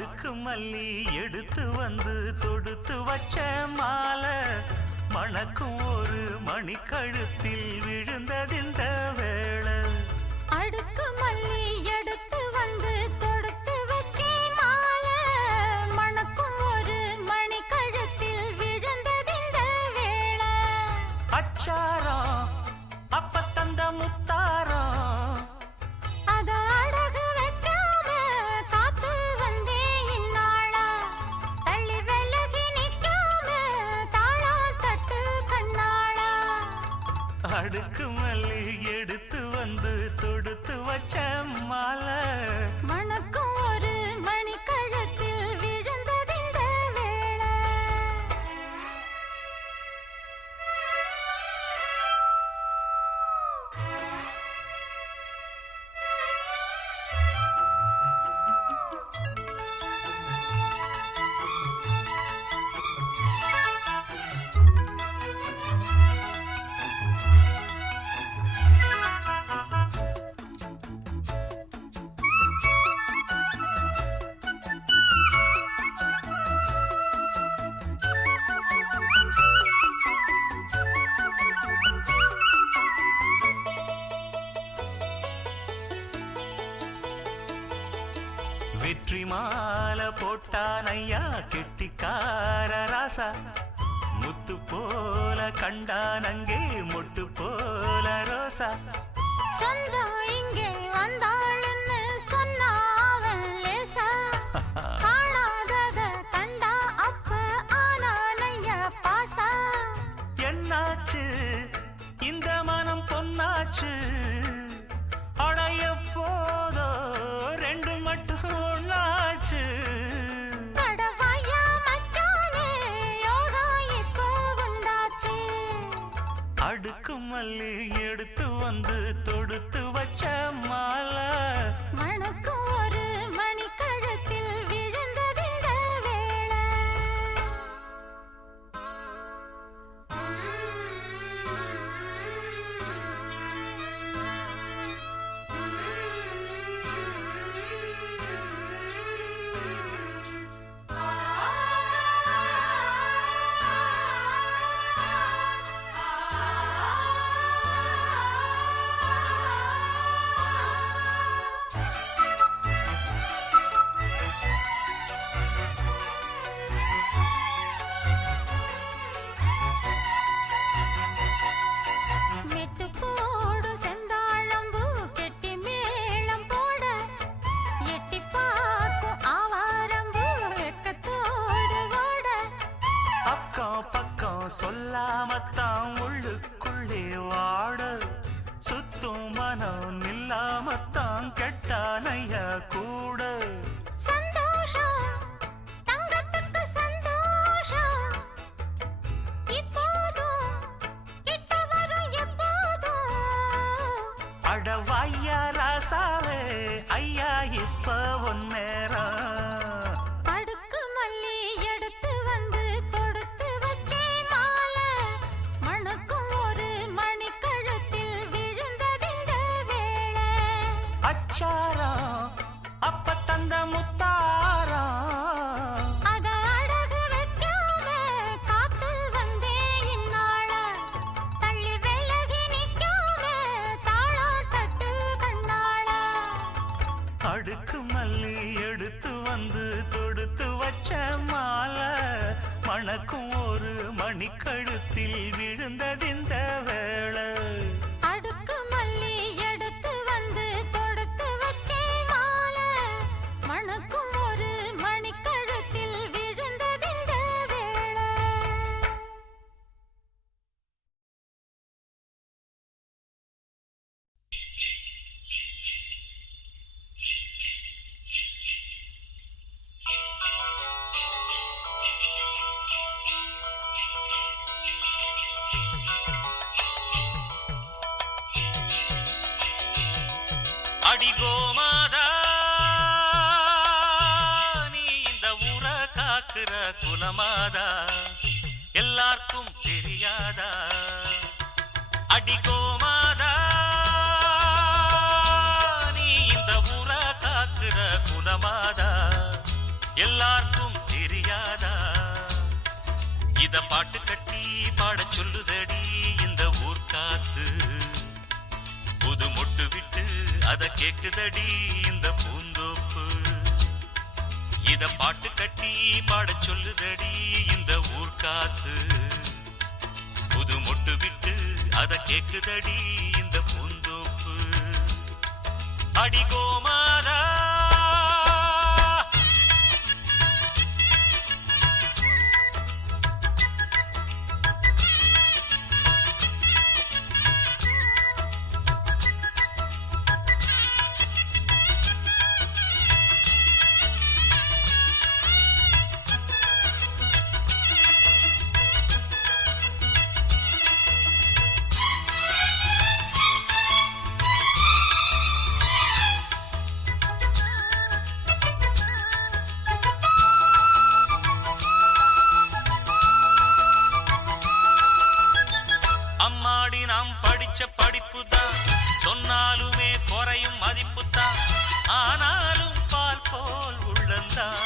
அடுக்கு மல்லி எடுத்து வந்து தொடுத்து வச்ச மாலை மணக்கும் ஒரு மணிக்கழுத்தில் விழுந்ததிந்த வேளை. அடுக்கு மல்லி எடுத்து வந்து தொடுத்து வச்ச மாலை மணக்கும் ஒரு மணிக்கழுத்தில் விழுந்ததிந்த வேளை. அச்சாரம் அப்ப தந்த முத்தாரம் அடுக்கு மல்லி எடுத்து வந்து தொடுத்து வச்ச மாலை மணக்கும் ஒரு மணிக்கழுத்தில் விழுந்ததிந்த வேளை. வெற்றி மாலை போட்டான் ஐயா கெட்டிக்கார ராசா. முத்து போல கண்டான் அங்கே மொட்டு போல ரோசா. சொந்தம் இங்கே வந்தாள்னு சொன்னாவன் லேசா. காணாதத கண்டா அப்ப ஆனானையா பாசா. என்னாச்சு இந்த மனம் பொன்னாச்சு அடைய போதோ ரெண்டு மட்டும் ஒன்னாச்சு. கடவாயா மச்சானே யோகா இப்போ உண்டாச்சு. அடுக்கு மல்லி எடுத்து வந்து தொடுத்து வச்ச மாலை மணக்கும் ஒரு மணிக்கழுத்தில் விழுந்ததிந்த வேளை. மெட்டு போடு செந்தாழம்பூ கெட்டி மேளம் போட எட்டி பார்க்கும் ஆவாரம்பூ வெக்கத்தோடு ஓட. அக்கம் பக்கம் சொல்லாமத்தான் உள்ளுக்குள்ளே வாட. சுத்தும் மனம் நில்லாமத்தான் கெட்டானைய கூட. சந்தோஷம் தங்கத்துக்கு சந்தோஷம் இப்போதும் கிட்ட வரும் எப்போதும். அடவாயா ராசாவே ஐயா இப்ப ஒன்னேரம். அடுக்கு மல்லி எடுத்து வந்து தொடுத்து வச்சே மாலை மணக்கும் ஒரு மணிக்கழுத்தில் விழுந்ததிந்த வேளை. அச்சாரம் அப்ப தந்த முத்தாரம் அத அடகு வைக்காம காத்து வந்தே இந்நாள. தள்ளி விலகி நிக்காம தாளம் தட்டு கண்ணாள. அடுக்கு மல்லி எடுத்து வந்து தொடுத்து வச்ச மாலை மணக்கும் ஒரு மணிக்கழுத்தில் விழுந்ததிந்த வேளை. அடுக்கு மல்லி எடுத்து வந்து தொடுத்து வச்சே மாலை மணக்கும் ஒரு மணிக்கழுத்தில் விழுந்ததிந்த வேளை. அடிகோமாதா நீ இந்த ஊரை காக்குற குலமாதா எல்லாருக்கும் தெரியாதா. அடிகோமாதா நீ இந்த ஊரை காக்குற குலமாதா எல்லாருக்கும் தெரியாதா இத பாட்டு கட்டி பாடச் சொல்லுதடி இந்த ஊர் காத்து புது மொட்டு விட்டு அத கேக்குதடி இந்த பூந்தோப்பு இத பாட்டு கட்டி பாடச் சொல்லுதடி இந்த ஊர் காத்து புது மொட்டு விட்டு அத கேக்குதடி இந்த பூந்தோப்பு அடிகோமாதா அம்மாடி நாம் படிச்ச படிப்புதான் சொன்னாலுமே குறையும் மதிப்புதான் ஆனாலும் பால் போல் உள்ளந்தான்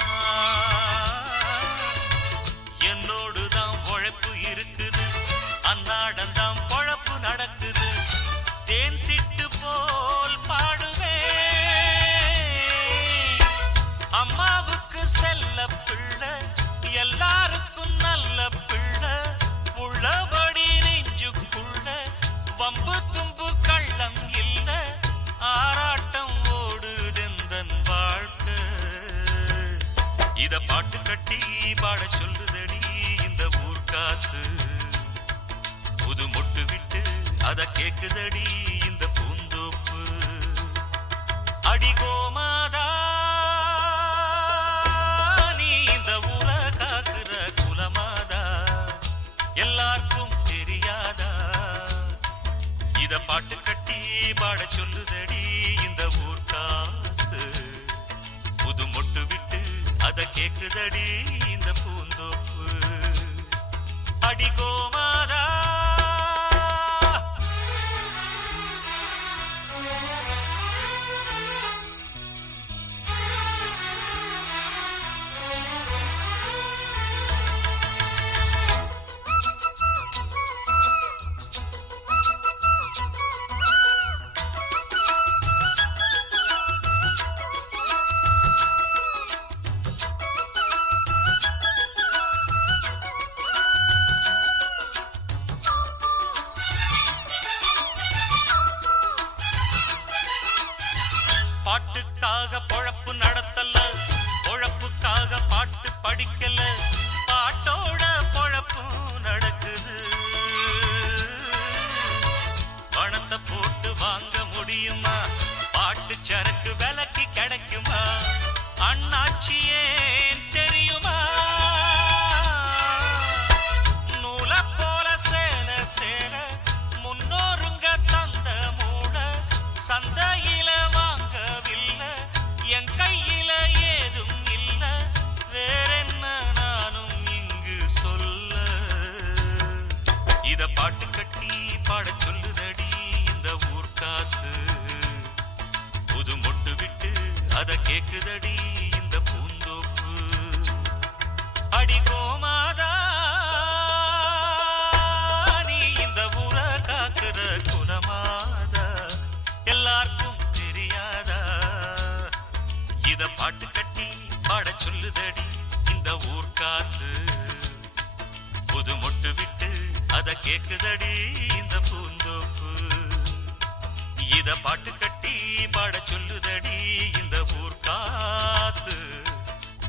என்னோடுதான் உழைப்பு இருக்குது அன்னாடந்தான் பொழப்பு நடக்குது தேன் சிட்டு போல் பாடுவேன் அம்மாவுக்கு செல்ல பிள்ளை எல்லாருக்கும் நல்ல பிள்ளை உள்ளபடி நெஞ்சுக்குள்ள வம்பு தும்பு கள்ளம் இல்ல ஆராட்டம் ஓடுதெந்தன் வாழ்க்கை இத பாட்டு கட்டி பாடச் சொல்லுதடி இந்த ஊர் காத்து புது மொட்டு விட்டு அத கேக்குதடி இந்த பூந்தோப்பு அடிகோமாதா நீ இந்த ஊரை காக்குற குலமாதா எல்லாருக்கும் தெரியாதா இத பாட்டு கட்டி பாடச் சொல்லுதடி இந்த ஊர் காத்து புது மொட்டு விட்டு அத கேக்குதடி இந்த பூந்தோப்பு அடிகோமாதா பாட்டுக்காக பொழப்பு நடத்தல பொழப்புக்காக பாட்டு படிக்கல பாட்டோட பொழப்பு நடக்குது பணத்தை போட்டு வாங்க முடியுமா பாட்டு சரக்கு விலைக்கு கிடைக்குமா அண்ணாச்சியே தெரியுமா நூல போல சேல சேல முன்னோருங்க தந்த மூட சந்தையில வாங்கவில்லை என் கையில ஏதும் இல்ல வேறென்ன நானும் இங்கு சொல்ல இத பாட்டு கட்டி பாடச் சொல்லுதடி இந்த ஊர் காத்து புது மொட்டு விட்டு அத கேக்குதடி இந்த பூந்தோப்பு அடிகோமாதா நீ இந்த ஊரை காக்குற குலமாதா எல்லாருக்கும் தெரியாதா இத பாட்டு கட்டி பாடச் சொல்லுதடி இந்த ஊர் காத்து புது மொட்டு விட்டு அத கேக்குதடி இந்த பூந்தோப்பு இத பாட்டு கட்டி பாடச் சொல்லுதடி இந்த ஊர் காத்து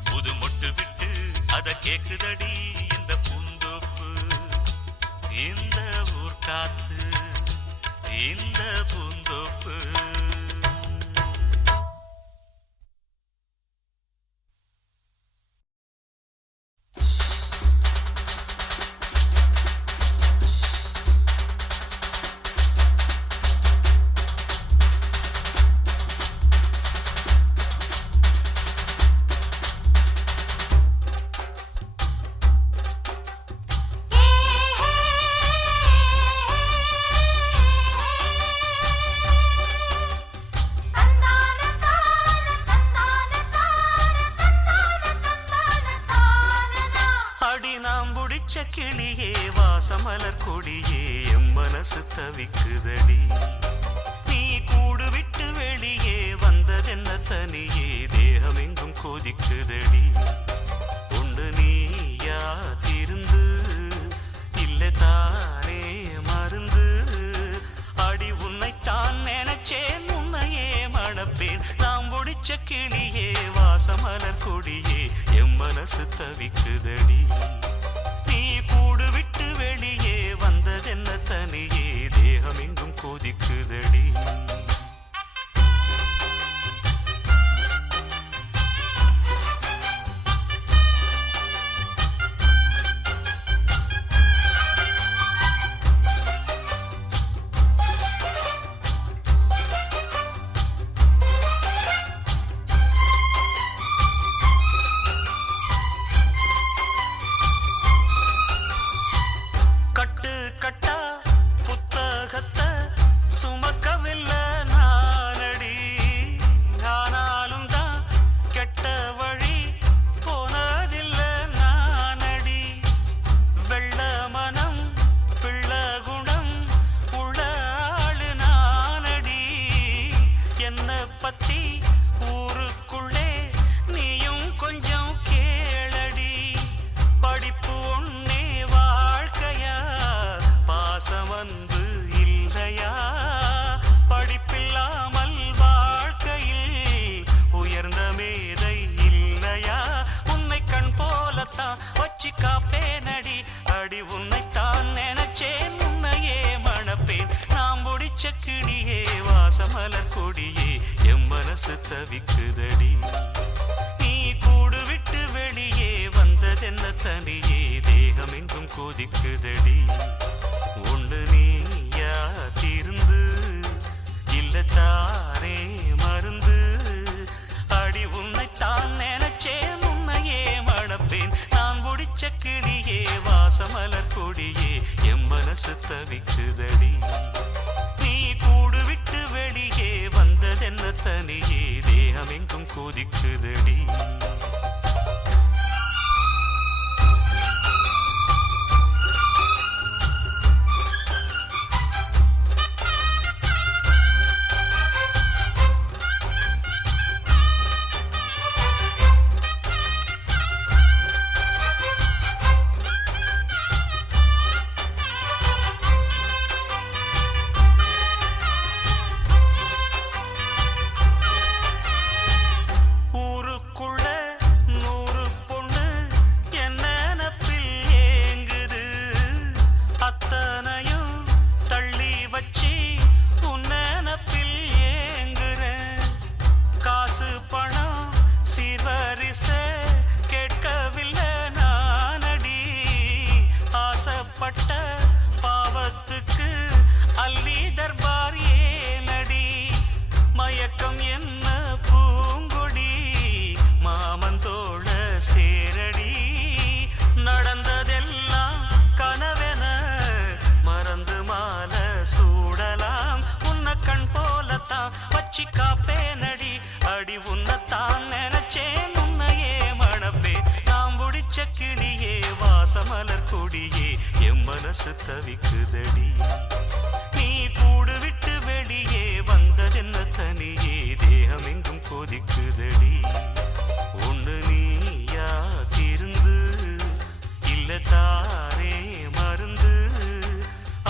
புது மொட்டு விட்டு அத கேக்குதடி இந்த பூந்தோப்பு இந்த ஊர் காத்து இந்த பூந்தோப்பு வாசமலர் கொடியே எம் மனசு தவிக்குதடி நீ கூடு விட்டு வெளியே வந்ததென்ன தனியே தேகம் எங்கும் கொதிக்குதடி ஒன்று நீயா திருந்து இல்லை தானே மருந்து அடி உன்னைத்தான் நினைச்சேன் உன்னையே மணப்பேன் நாம் முடிச்ச கிளியே வாசமலர் கொடியே எம் மனசு தவிக்குதடி நீ கூடு விட்டு வெளியே வந்ததென்ன தனியே தேகம் எங்கும் கொதிக்குதடி தவிக்குதடி நீ கூடு விட்டு வெளியே வந்ததென்ன தனியே தேகம் எங்கும் கொதிக்குதடி ஒன்று நீயா திருந்து இல்ல தானே மருந்து அடி உன்னைத்தான் நினைச்சேன் உன்னையே மணப்பேன் நான் முடிச்ச கிளியே வாசமலர் கொடியே எம் மனசு தவிக்குதடி நீ கூடு விட்டு வெளியே வந்ததென்ன தனியே தேகம் எங்கும் கொதிக்குதடி பாவத்துக்கு அல்லி தர்பார் ஏனடி மயக்கம் என்ன பூங்கொடி மாமந்தோள சேரடி நடந்ததெல்லாம் கனவென மறந்து மால சூடலாம் உன்ன கண் போலத்தான் வச்சி காப்பேனடி அடி உன்னத்தான் நினைச்சேன் உன்னையே மணப்பே நாம் முடிச்ச கிளியே வாசமலர் கொடியே எம் மனசு தவிக்குதடி நீ கூடு விட்டு வெளியே வந்ததென்ன தனியே தேகம் எங்கும் கொதிக்குதடி ஒன்று நீயா திருந்து இல்ல தானே மருந்து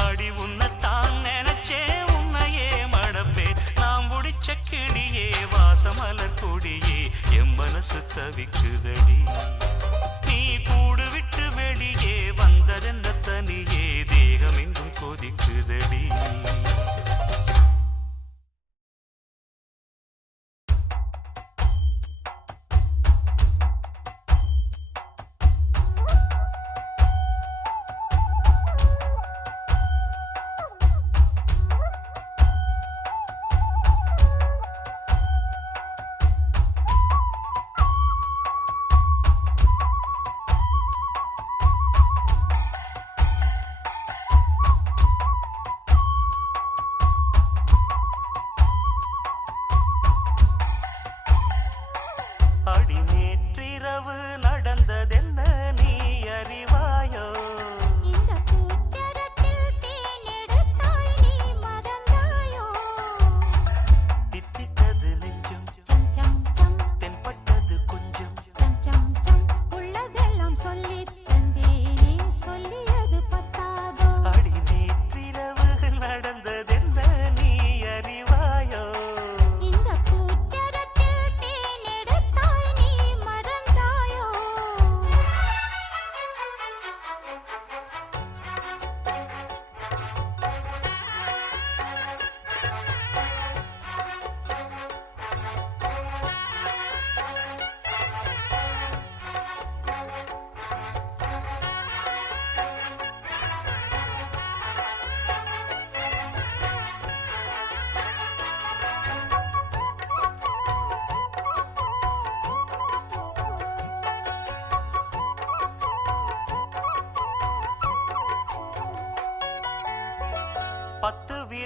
அடி உன்னைத்தான் நினைச்சே உன்னையே மணப்பே நாம் முடிச்ச கிளியே வாசமலர் கொடியே எம் மனசு தவிக்குதடி நீ கூடு விட்டு வெளியே வந்ததென்ன தனியே தேகம் எங்கும் கொதிக்குதடி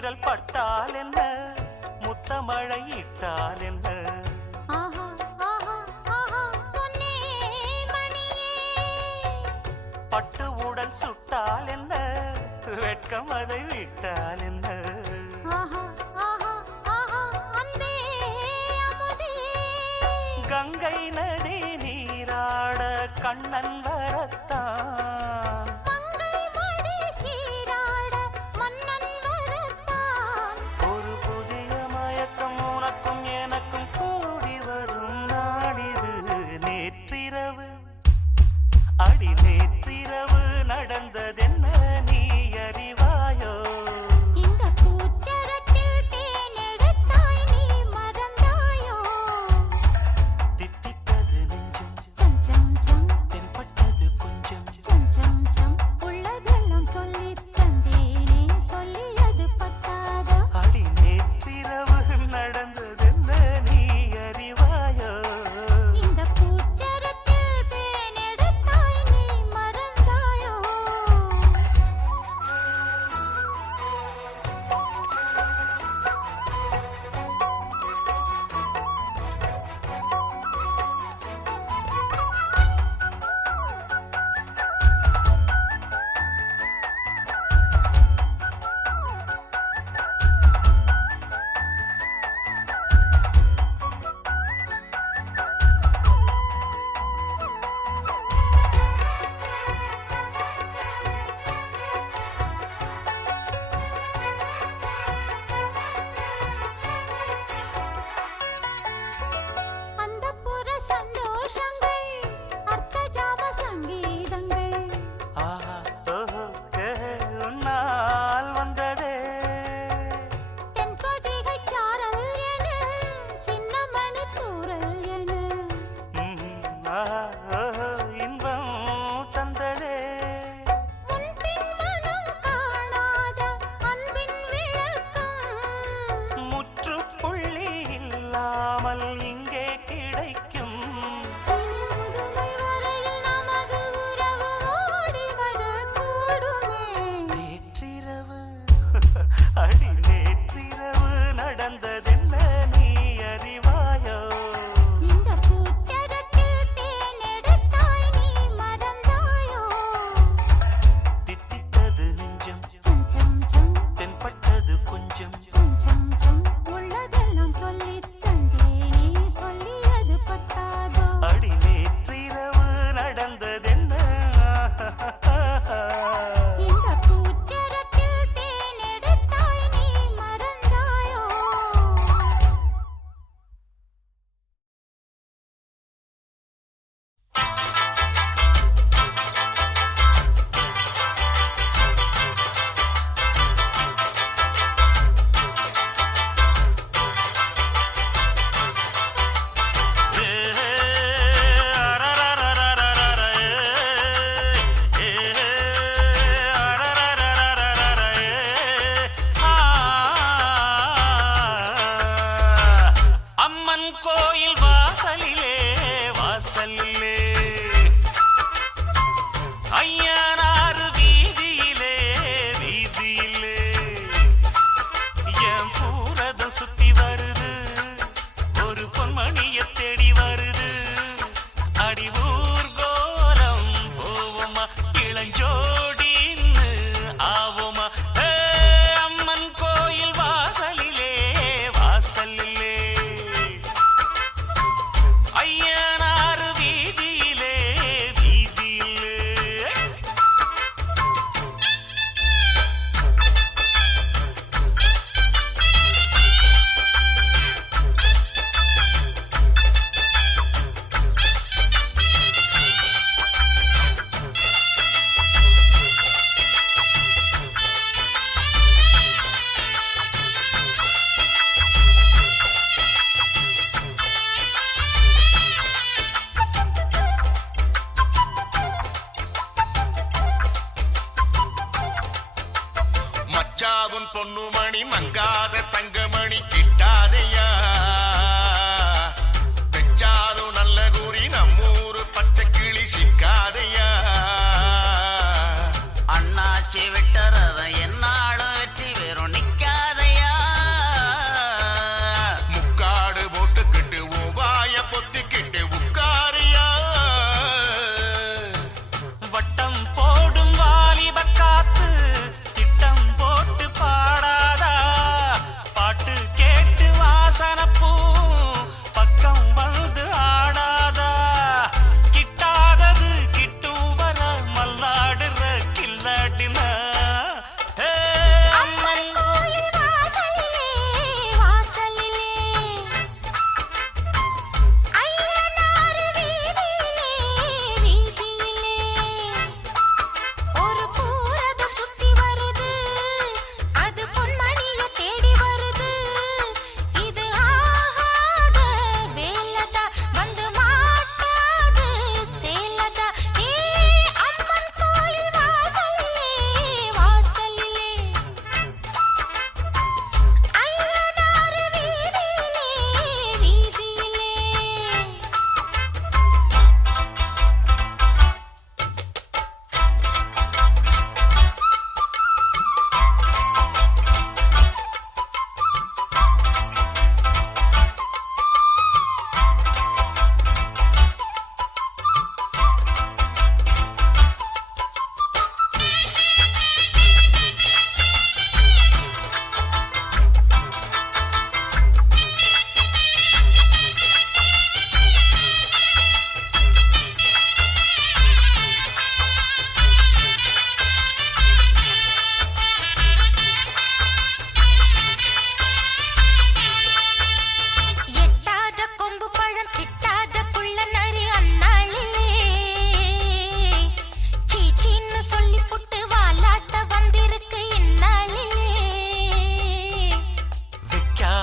விரல் பட்டால் என்ன முத்தமழை இட்டால் என்ன ஆஹா ஆஹா ஆஹா பொன்னே மணியே பட்டு உடல் சுட்டால் என்ன வெட்கம் அதை விட்டால் என்ன ஆஹா ஆஹா ஆஹா அன்பே அமுதே கங்கை நதி நீராட கண்ணன் வரத்தான் மங்கை மடி சீராட மன்னன் வரத்தான் ஒரு புதிய மயக்கம் உனக்கும் எனக்கும் கூடி வரும் நாடிது நேற்றிரவு அடி நேற்றிரவு நடந்ததென்ன நீ அறிவாயோ இந்த பூச்சரத்தில் தேனெடுத்தாய் நீ மறந்தாயோ தித்தித்தது நெஞ்சம் சம் சம் சம் தென்பட்ட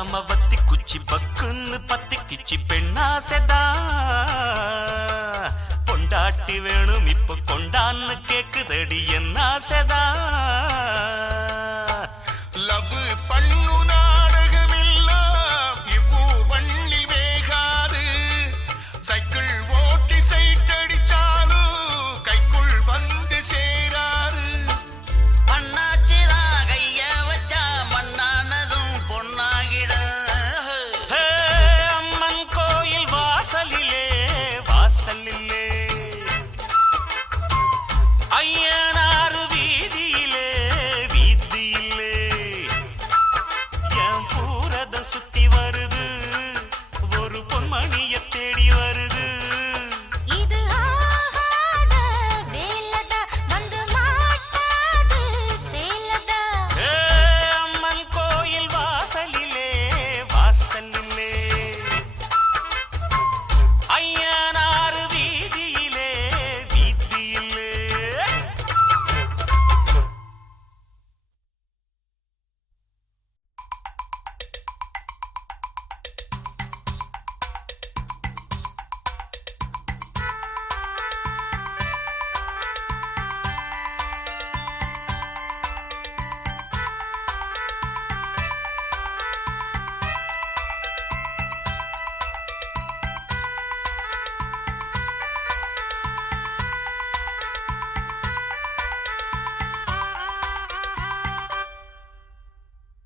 காமவத்தி குச்சி பக்குன்னு பத்தி கிச்சி பெண்ணாசைதா பொண்டாட்டி வேணும் இப்ப கொண்டான்னு கேக்குதடி என்ன ஆசைதா லவ் பண்ணு நாடகமெல்லாம் இவ்வூர் மண்ணில் வேகாது சைக்கிள் ஓட்டி சைட் அடிச்சாலும் கைக்குள் வந்து சேராது அண்ணாச்சிதான் கைய வச்சா மண்ணானதும் பொன்னாகிட ஹே, அம்மன் கோயில் வாசலிலே வாசலிலே ஐயனாறு வீதியிலே வீதியிலே என் பூரதம் சுத்தி வருது ஒரு பொன்மணிய தேடி வருது இது ஆகாத வேலதா வந்து மாட்டாது சேலதா ஹே, அம்மன் கோயில் வாசலிலே வாசலிலே ஐயனாறு வீதியிலே வீதியிலே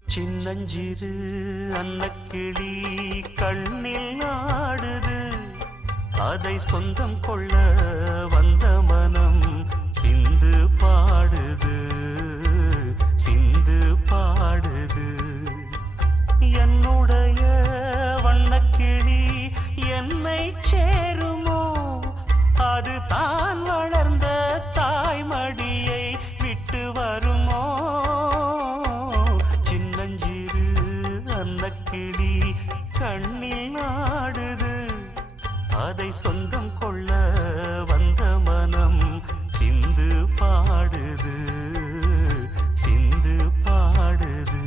சின்னஞ்சிறு அன்னக்கிளி கண்ணில் ஆடுது அதை சொந்தம் கொள்ள வந்த மனம் சிந்து பாடுது சிந்து பாடுது என்னுடைய வண்ணக்கிளி என்னை சேருமோ அது தான் வளர்ந்த தாய்மடியை விட்டு வருமோ சின்னஞ்சிறு அன்னக்கிளி கண்ணில் ஆடுது அதை சொந்தம் கொள்ள வந்த மனம் சிந்து பாடுது சிந்து பாடுது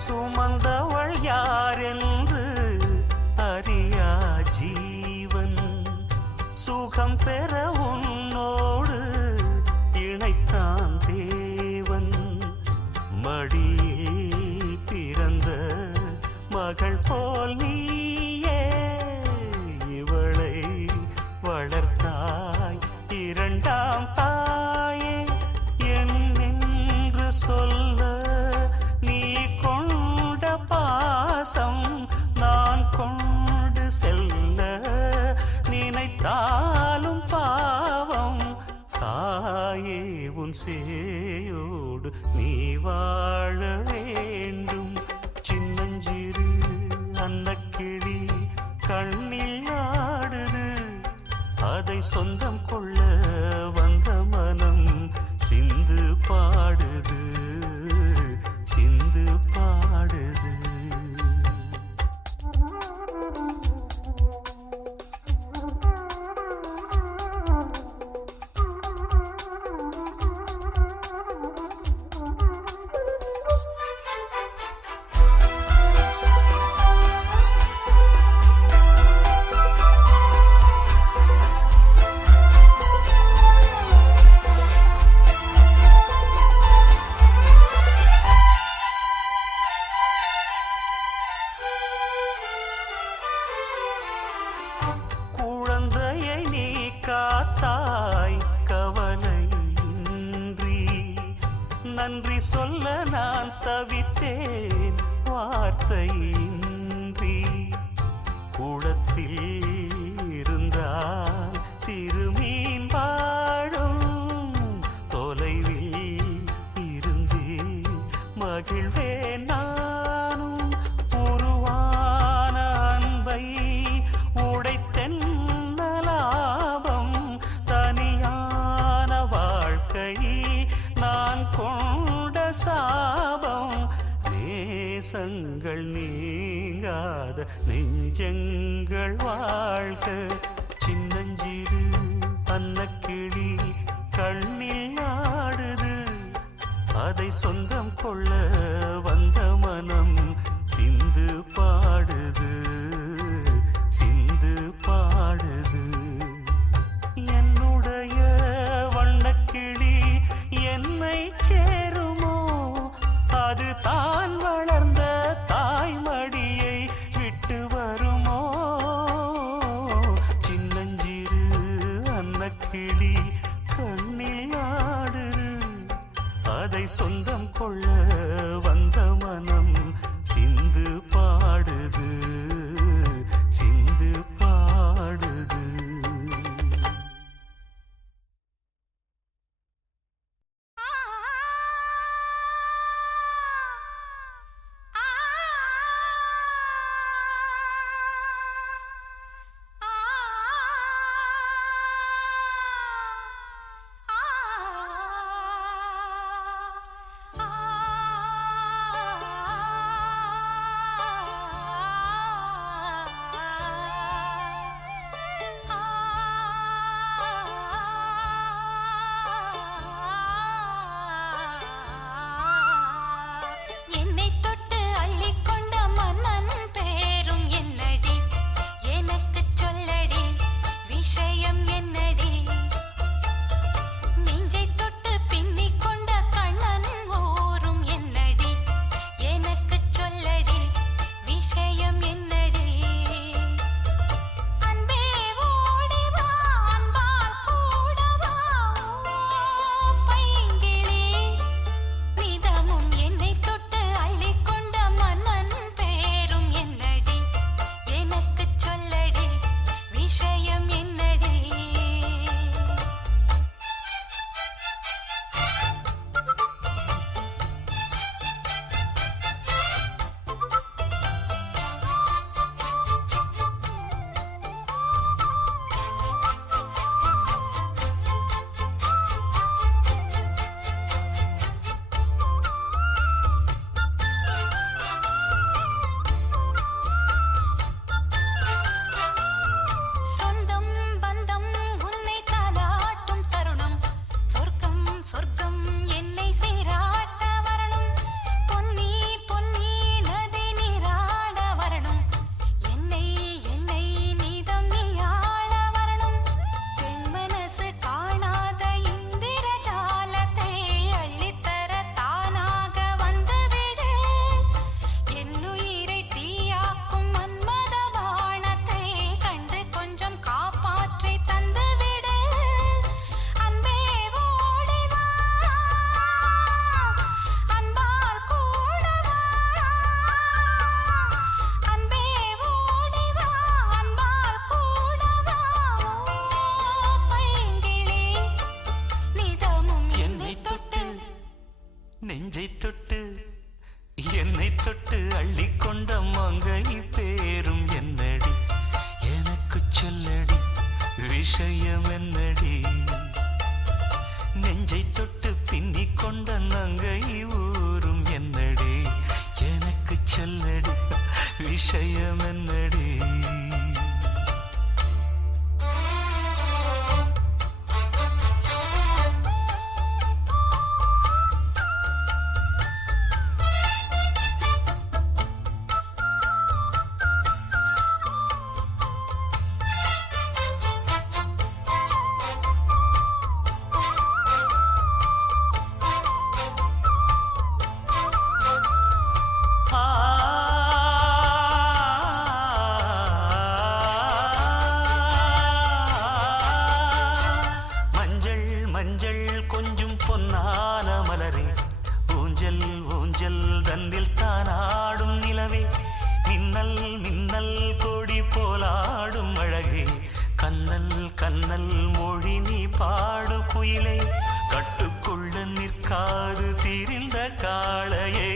சுமந்தவள் யாரென்று அறியா ஜீவன் சுகம் பெற உன்னோடு இணைத்தான் தேவன் மடியில் பிறந்த மகள் போல் நீயே இவளை வளர்த்தாய் இரண்டாம் தாயே என்னென்று சொல்ல நீ கொண்ட பாசம் நான் கொண்டு செல்ல நினைத்தாலும் பாவம் தாயே உன் சேயோடு நீ வாழ வேண்டும் சின்னஞ்சிறு அன்னக்கிளி கண்ணில் ஆடுது அதை சொந்தம் கொள்ள வந்த மனம் சிந்து பாடுது சிந்து பாடுது குழந்தையை நீ காத்தாய் கவலையின்றி நன்றி சொல்ல நான் தவித்தேன் வார்த்தையின்றி குளத்தில் இருந்தால் சிறுமி மகிழ்வேன் நானும் உருவான அன்பை உடைத்தென்ன லாபம் தனியான வாழ்க்கை நான் கொண்ட சாபம் நேசங்கள் நீங்காத நெஞ்சங்கள் வாழ்க சின்னஞ்சிறு அன்னக்கிளி கண்ணில் ஆடுது அதை சொந்தம் கொள்ள வந்த மனம் சிந்து பாடுது சிந்து பாடுது என்னுடைய வண்ணக்கிளி என்னை சேருமோ அது தான் வளர்ந்த தாய்மடியை விட்டு வருமோ சின்னஞ்சிறு அன்னக்கிளி கண்ணில் ஆடுது அதை சொந்தம் கொள்ள வந்த மனம் சிந்து பாடுது சிந்து பாடுது என்னை தொட்டு அள்ளிக்கொண்ட மன்னன் பேரும் என்னடி எனக்கு சொல்லடி விஷயம் என்னடி நெஞ்சை தொட்டு பின்னிக் கொண்ட கண்ணன் ஊரும் என்னடி எனக்கு சொல்லடி விஷயம் என்னடி அன்பே ஓடி வா அன்பால் கூட வா பைங்கிளி நிதமும் என்னை தொட்டு அள்ளிக்கொண்ட மன்னன் பேரும் என்னடி எனக்கு சொல்லடி விஷயம் என்னடி சொந்தம் பந்தம் உன்னை தாலாட்டும் தருணம் சொர்க்கம் சொர்க்கம் என்னை சீராட்ட வரணும் பொன்னி பொன்னி நதி நீராட வரணும் என்னை என்னை நீதம் நீயாள வரணும் பெண் மனசு காணாத இந்திர ஜாலத்தை அள்ளித்தர தானாக வந்துவிடு என்னுயிரை தீயாக்கும் மன்மத பாணத்தை கண்டு கொஞ்சம் காப்பாற்றி தந்துவிடு அன்பே ஓடி வா அன்பால் கூட வா அன்பே ஓடி வா அன்பால் கூட வா பைங்கிளி நிதமும் என்னை தொட்டு நெஞ்சை தொட்டு என்னை தொட்டு அள்ளிக்கொண்ட மங்கை பேரும் என்னடி எனக்கு சொல்லடி விஷயம் என்னடி நெஞ்சை தொட்டு பின்னிக் கொண்ட நங்கை ஊரும் என்னடி எனக்கு சொல்லடி விஷயம் என்னடி கண்ணல் மொழி நீ பாடு குயிலை கட்டுக்குள்ள நிற்காது திரிந்த காளையை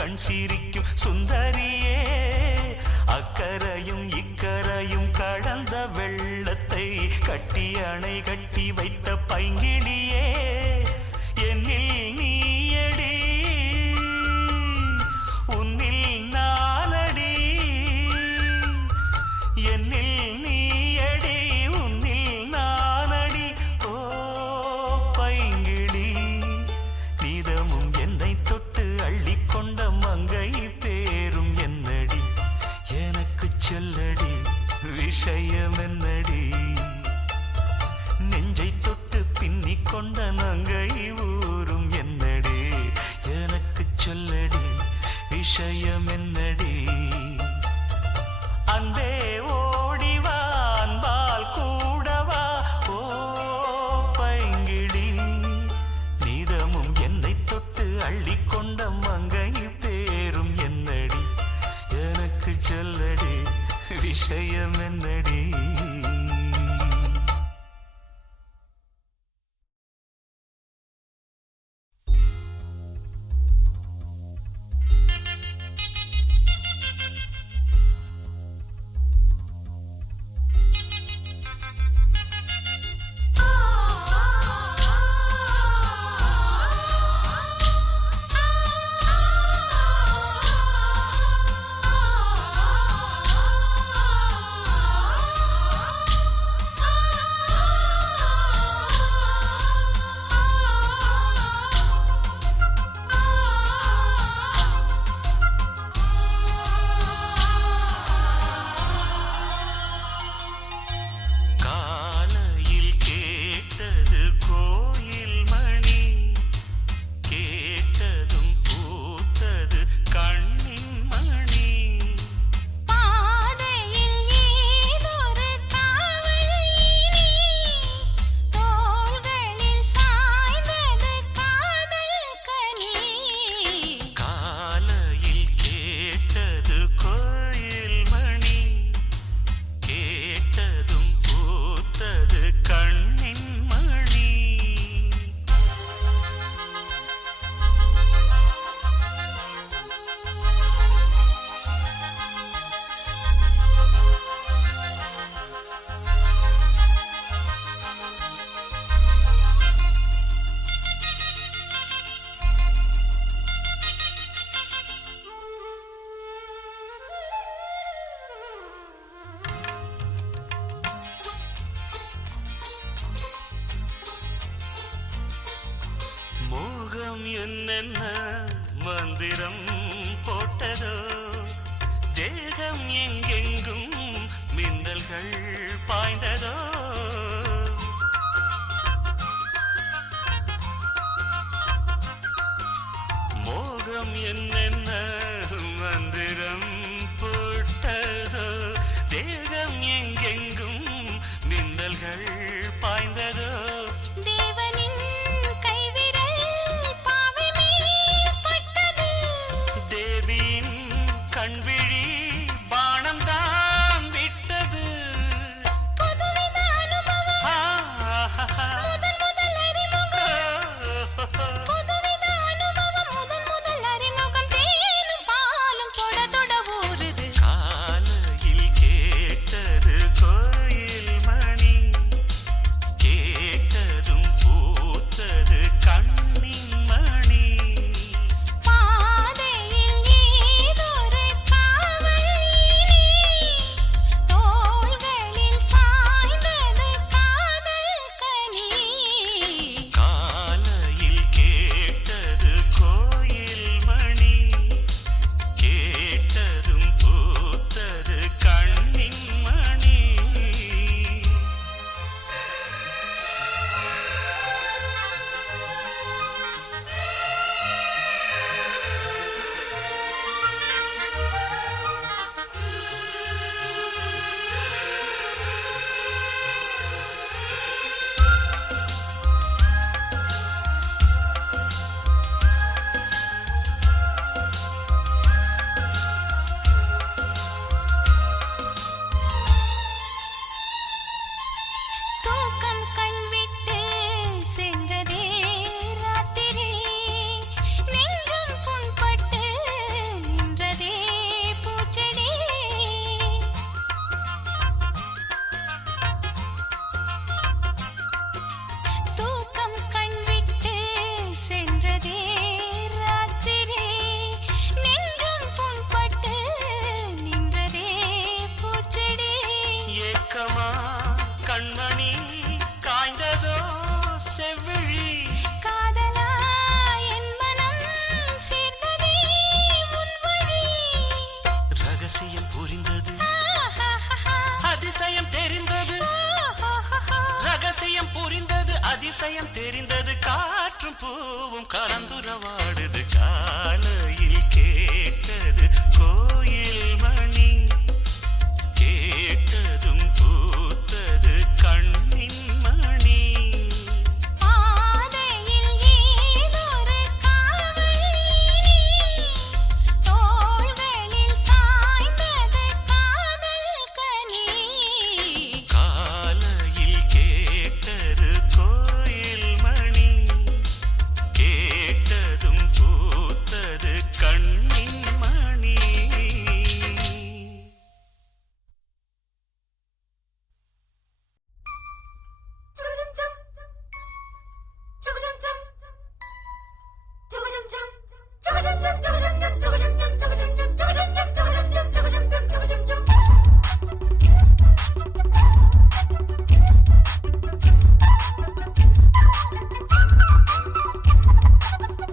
கண் சிரிக்கும் சுந்தரியே அக்கரையும் இக்கரையும் கடந்த வெள்ளத்தை கட்டி அணை கட்டி வைத்த பைங்கிளியே என்னில் நீயடி உன்னில் நானடி என்னில் நீயடி உன்னில் நானடி ஓ பைங்கிளி நீதமும் என்னை தொட்டு அள்ளிக்கொண்ட மங்கை பேரும் என்னடி எனக்கு சொல்லடி விஷயம் என்னடி நெஞ்சை தொட்டு பின்னி கொண்ட நங்கை ஊரும் என்னடி எனக்கு சொல்லடி விஷயம் என்னடி அன்பே ஓடிவா அன்பால் கூடவா ஓ பைங்கிளி நீதமும் என்னை தொட்டு அள்ளிக்கொண்ட மங்கை பேரும் என்னடி எனக்கு சொல்லடி விஷயம் என்னடி என்னென்ன மந்திரம் போட்டதோ தேகம் எங்கெங்கும் மின்னல்கள் பாய்ந்ததோ மோகம் என்னென்ன மந்திரம் போட்டதோ தேகம் எங்கெங்கும் மின்னல்கள் பாய்ந்ததோ புதுவித அதிசயம் தெரிந்தது காற்றும் பூவும் கலந்துரவாடுது காலையில் கேட்டது கோயில் மணி கேட்டதும் பூத்தது கண்ணின் மணி பாதையில் ஏதொரு காவல் தோள்களில் சாய்ந்தது காதல் கனி காலையில் கேட்டது கோயில் மணி கேட்டதும் பூத்தது கண்ணின் மணி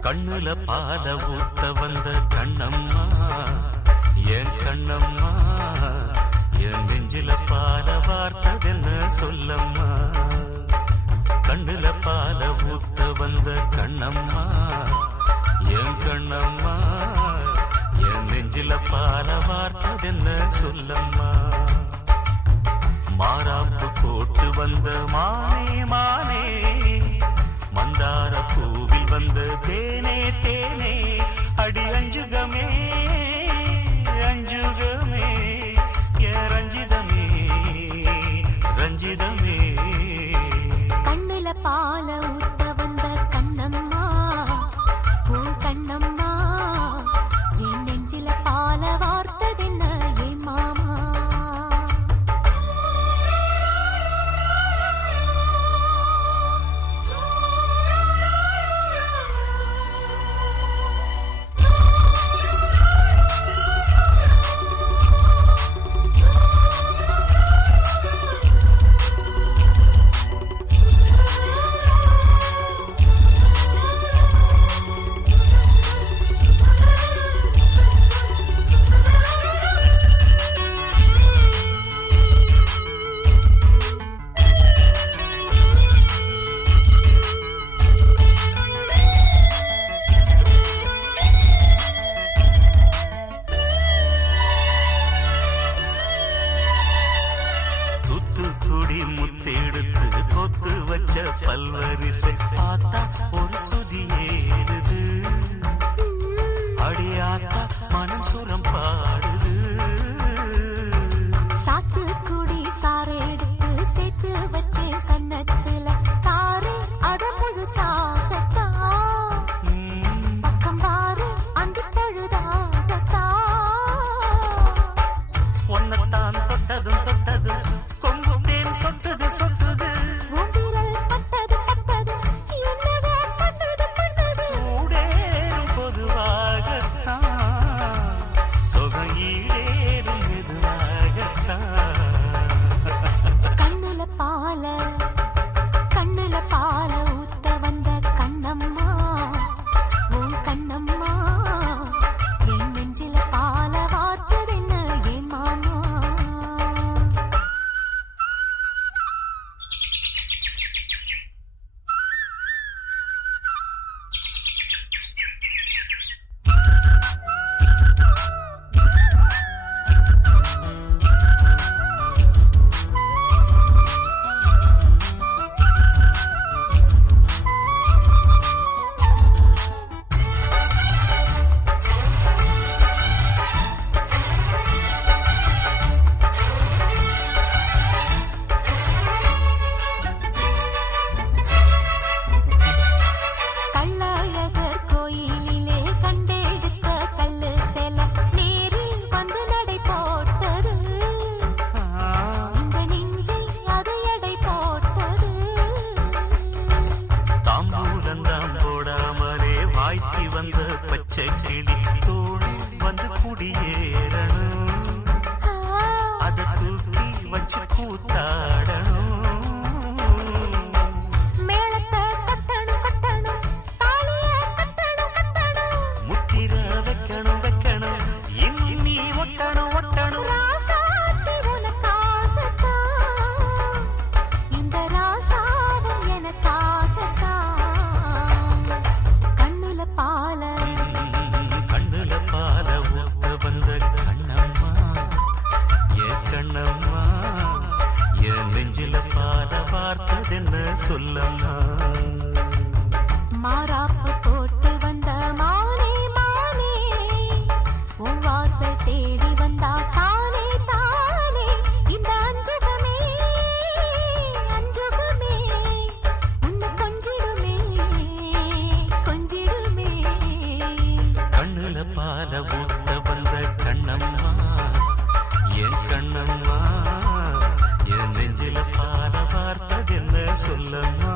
கண்ணுல பால ஊத்த வந்த கண்ணம்மா என் கண்ணம்மா என் நெஞ்சில பால வார்த்ததென்ன சொல்லம்மா கண்ணுல பால ஊத்த வந்த கண்ணம்மா என் கண்ணம்மா என் நெஞ்சில பால வார்த்ததென்ன சொல்லம்மா மாறாப்பு போட்டு வந்த மானே மானே மந்தார பூவில் வந்த தேனே தேனே அடி அஞ்சுகமே அஞ்சுகமே ஏ ரஞ்சிதமே ரஞ்சிதமே கண்ணுல பால ஊத்த வந்த கண்ணம்மா உன் கண்ணம்மா என் நெஞ்சில பால வார்த்ததென்ன என் மாமா தூத்துக்குடி முத்தெடுத்து கொத்து வச்ச பல்வரிசை பார்த்தா ஒரு சுதி ஏறுது அடியாத்தா மனம் சுரம் பாடுது சாத்துக்குடி சாறு எடுத்து சேர்த்து வச்சு கண்ணத்துல தாரு அத முழுசாகத்தா பக்கம் பாரு அந்த தழுதாகத்தா ஒன்னத்தான் தொட்டதும் தொட்டதும் கொங்கும் தேன் சொட்டுது சொட்டுது உன்விரல் பட்டது பட்டது என்னவே பண்ணது பண்ணது சூடேறும் பொதுவாகத்தான் சொகையீடேறும் மெதுவாகத்தான் கண்ணுல பால ஊத்த வந்த கண்ணம்மா உன் கண்ணம்மா என் நெஞ்சில பால வார்த்ததென்ன என் மாமா கள்ளழகர் கோயிலிலே கண்டெடுத்த கல்லு செல நேரில் வந்து நடை போட்டது இந்த நெஞ்சில் அது எடை போட்டது தாம்பூலந்தாம் போடாமலே வாய்ச்சி வந்த பச்சை கிளி தோடு வந்து குடியேறணும் அதை தூக்கி வச்சு கூத்தாடணும் மேளத்தை கட்டணும் கட்டணும் தாலிய கட்டணும் கட்டணும் முத்திர வைக்கணும் வைக்கணும் இன்னும் நீ ஒட்டணும் ஒட்டணும் ராசாத்தி உனக்காகத்தான் இந்த ராசாவும் எனக்காக சொல்லம்மா மாறாப்பு போட்டு வந்த மானே மானே உன் வாசல் தேடி வந்தா தானே தானே இந்த அஞ்சுகமே அஞ்சுகமே உன்னை கொஞ்சிடுமே கொஞ்சிடுமே கண்ணுல பால ஊத்த வந்த கண்ணம்மா என் கண்ணம்மா என் நெஞ்சில பால பார்த்ததென்ன சொல்லம்மா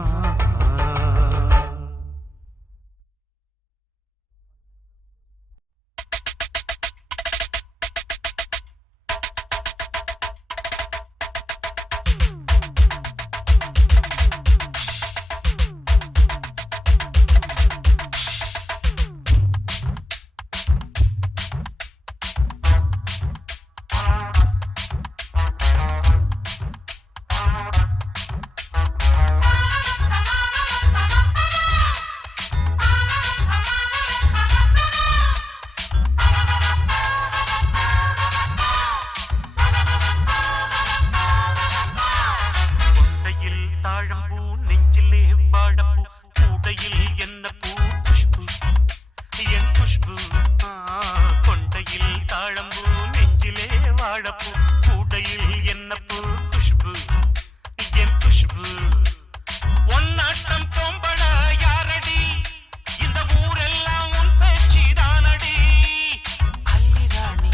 தாழம்பூ நெஞ்சிலே வாழப்பூ கூடையில் என்ன பூ குஷ்பு என் குஷ்பு கொண்டையில் தாழம்பூ நெஞ்சிலே வாழப்பூ கூடையில் என்ன பூ குஷ்பு என் குஷ்பு ஒன்னாட்டம் பொம்பள யாரடி இந்த ஊரெல்லாம் உன் பேச்சு தானடி அல்லி ராணி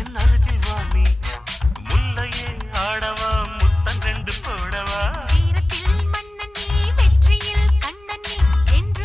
என் அருகில் வாணி முல்லையே ஆடவா முத்தம் ரெண்டு போடவா வீரத்தில் மன்னன் நீ வெற்றியில் கண்ணன் நீ என்று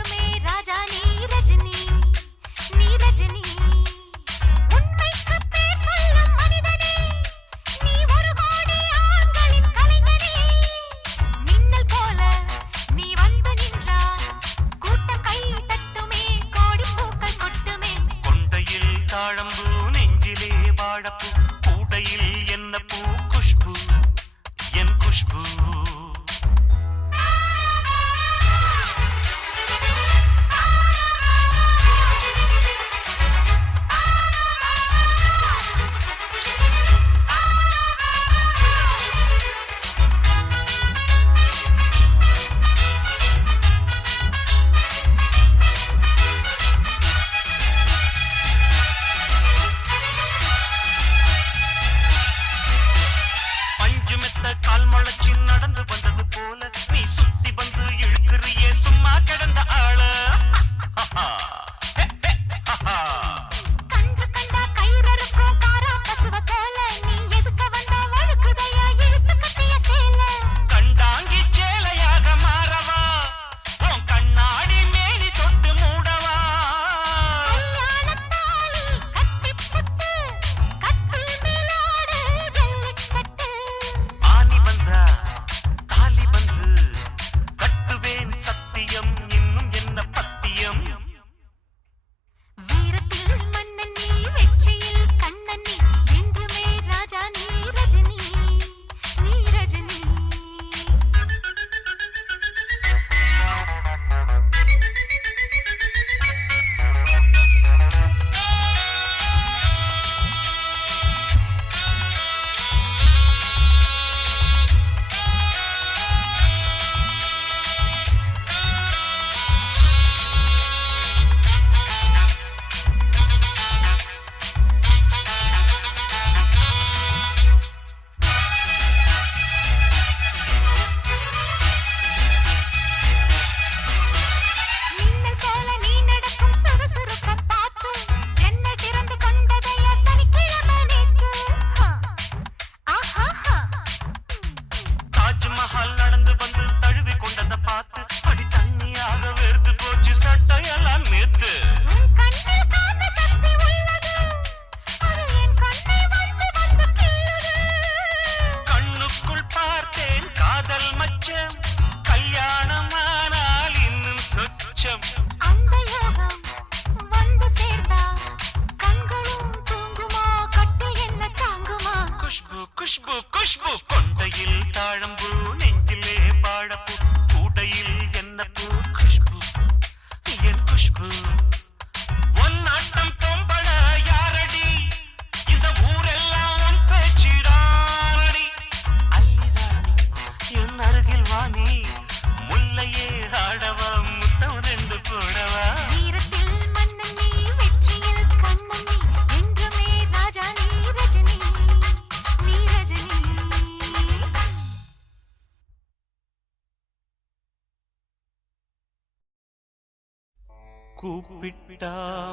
கூப்பிட்டா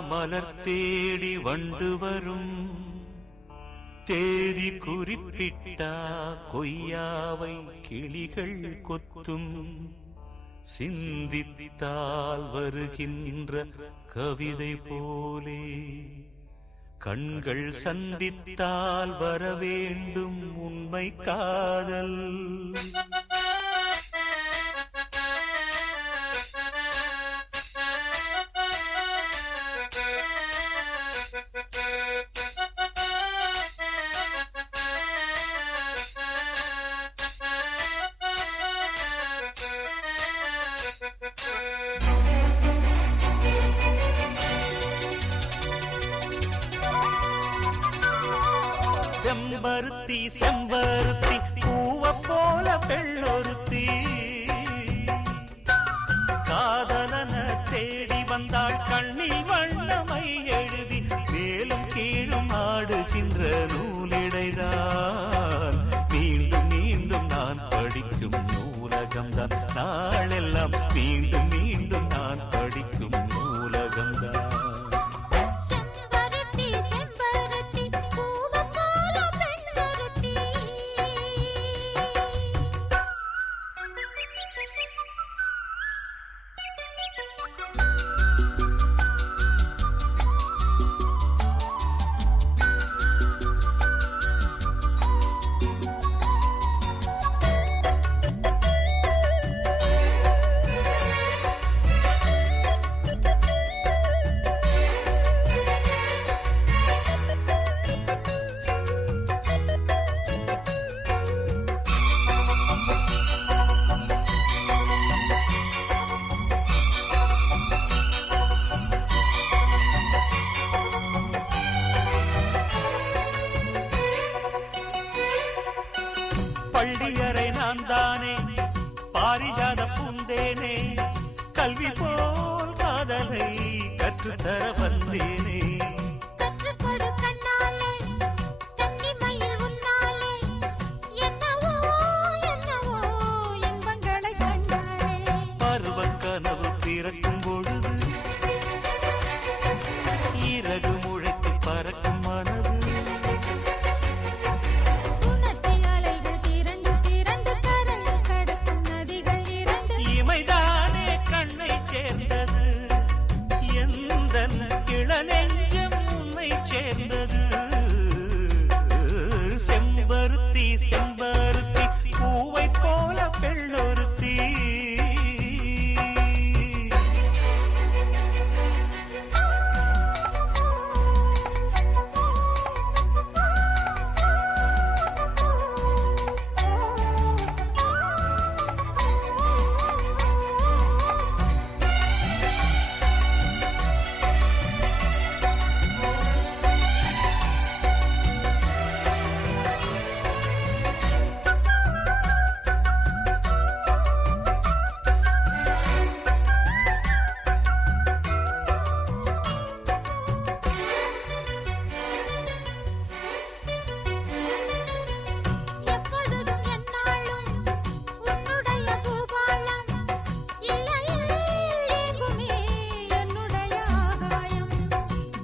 மலர் தேடி வண்டு வரும், தேதி குறிப்பிட்டா கொய்யாவை கிளிகள் கொத்தும், சிந்தித்தால் வருகின்ற கவிதை போலே கண்கள் சந்தித்தால் வரவேண்டும் உண்மை காதல். செம்பருத்தி செம்பருத்தி பூவ போல பெண்ணொருத்தி, காதலன தேடி வந்தாள் கண்ணில் வண்ணமை எழுதி, மேலும் கீழும் ஆடுகின்ற நூலிடைதான் மீண்டும் மீண்டும் நான் படிக்கும் நூலகம்தான், நாளெல்லாம் மீண்டும் மீண்டும் நான் படிக்கும் நூலகம்தான். பள்ளியறை நான் தானே பாரிஜாத பூந்தேனே, கல்வி போல் காதலை கற்றுத்தர வந்தேனே. பருவக் கனவு பிறக்கும் பொழுது இறகு முளைத்து பறக்கும் மனது, இமைதானே கண்ணை சேர்ந்தது, எந்த இளநெஞ்சம் உன்னை சேர்ந்தது. செம்பருத்தி செம்பருத்தி பூவை போல பெண்ணொருத்தி,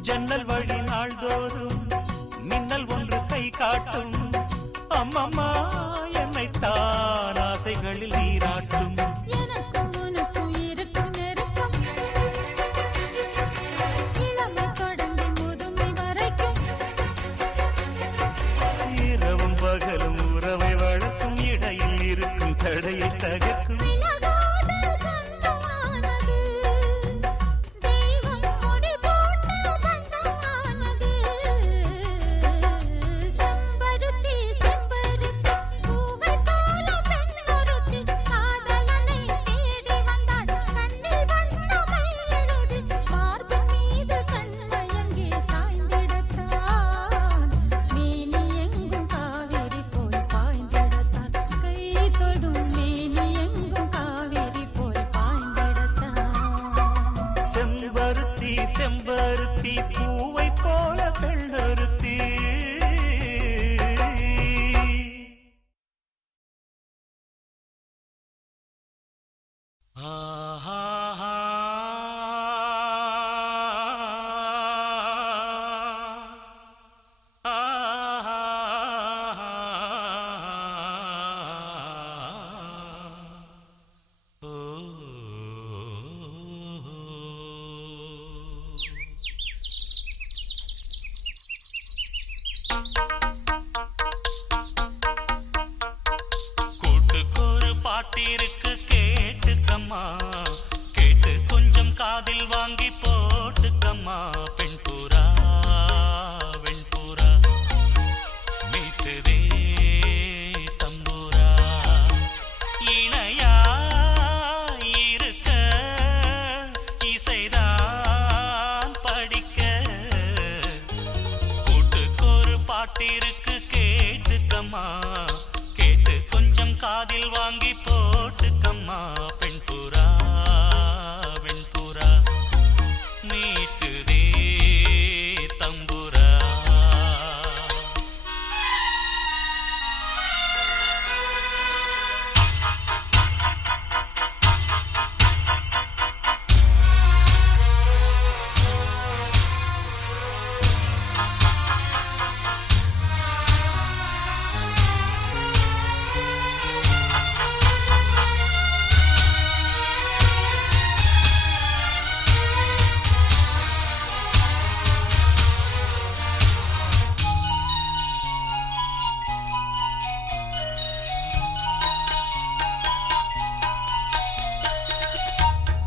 ஜன்னல் வழி நாள்தோறும் மின்னல் ஒன்று கை காட்டும், அம்மம்மா என்னைத்தான் ஆசைகளில் நீராட்டும். இரவும் பகலும் உறவை வளர்க்கும், இடையில் இருக்கும் தடையை தகர்க்கும். செம்பருத்தி பூவை போல பெண்ணொருத்தி. ஆஹா கேட்டுக்கம்மா கேட்டு கொஞ்சம் காதில் வாங்கி போட்டுக்கம்மா பெண் புறா வெண்புறா மீட்டுதே தம்புரா இணையா இருக்க இசைதான் படிக்க கூட்டுக்கொரு பாட்டிருக்கு கேட்டுக்கம்மா கேட்டு கொஞ்சம் காதில் வாங்கி போட்டுக்கம்மா பெண் புறா வெண்புறா மீட்டுதே தம்புரா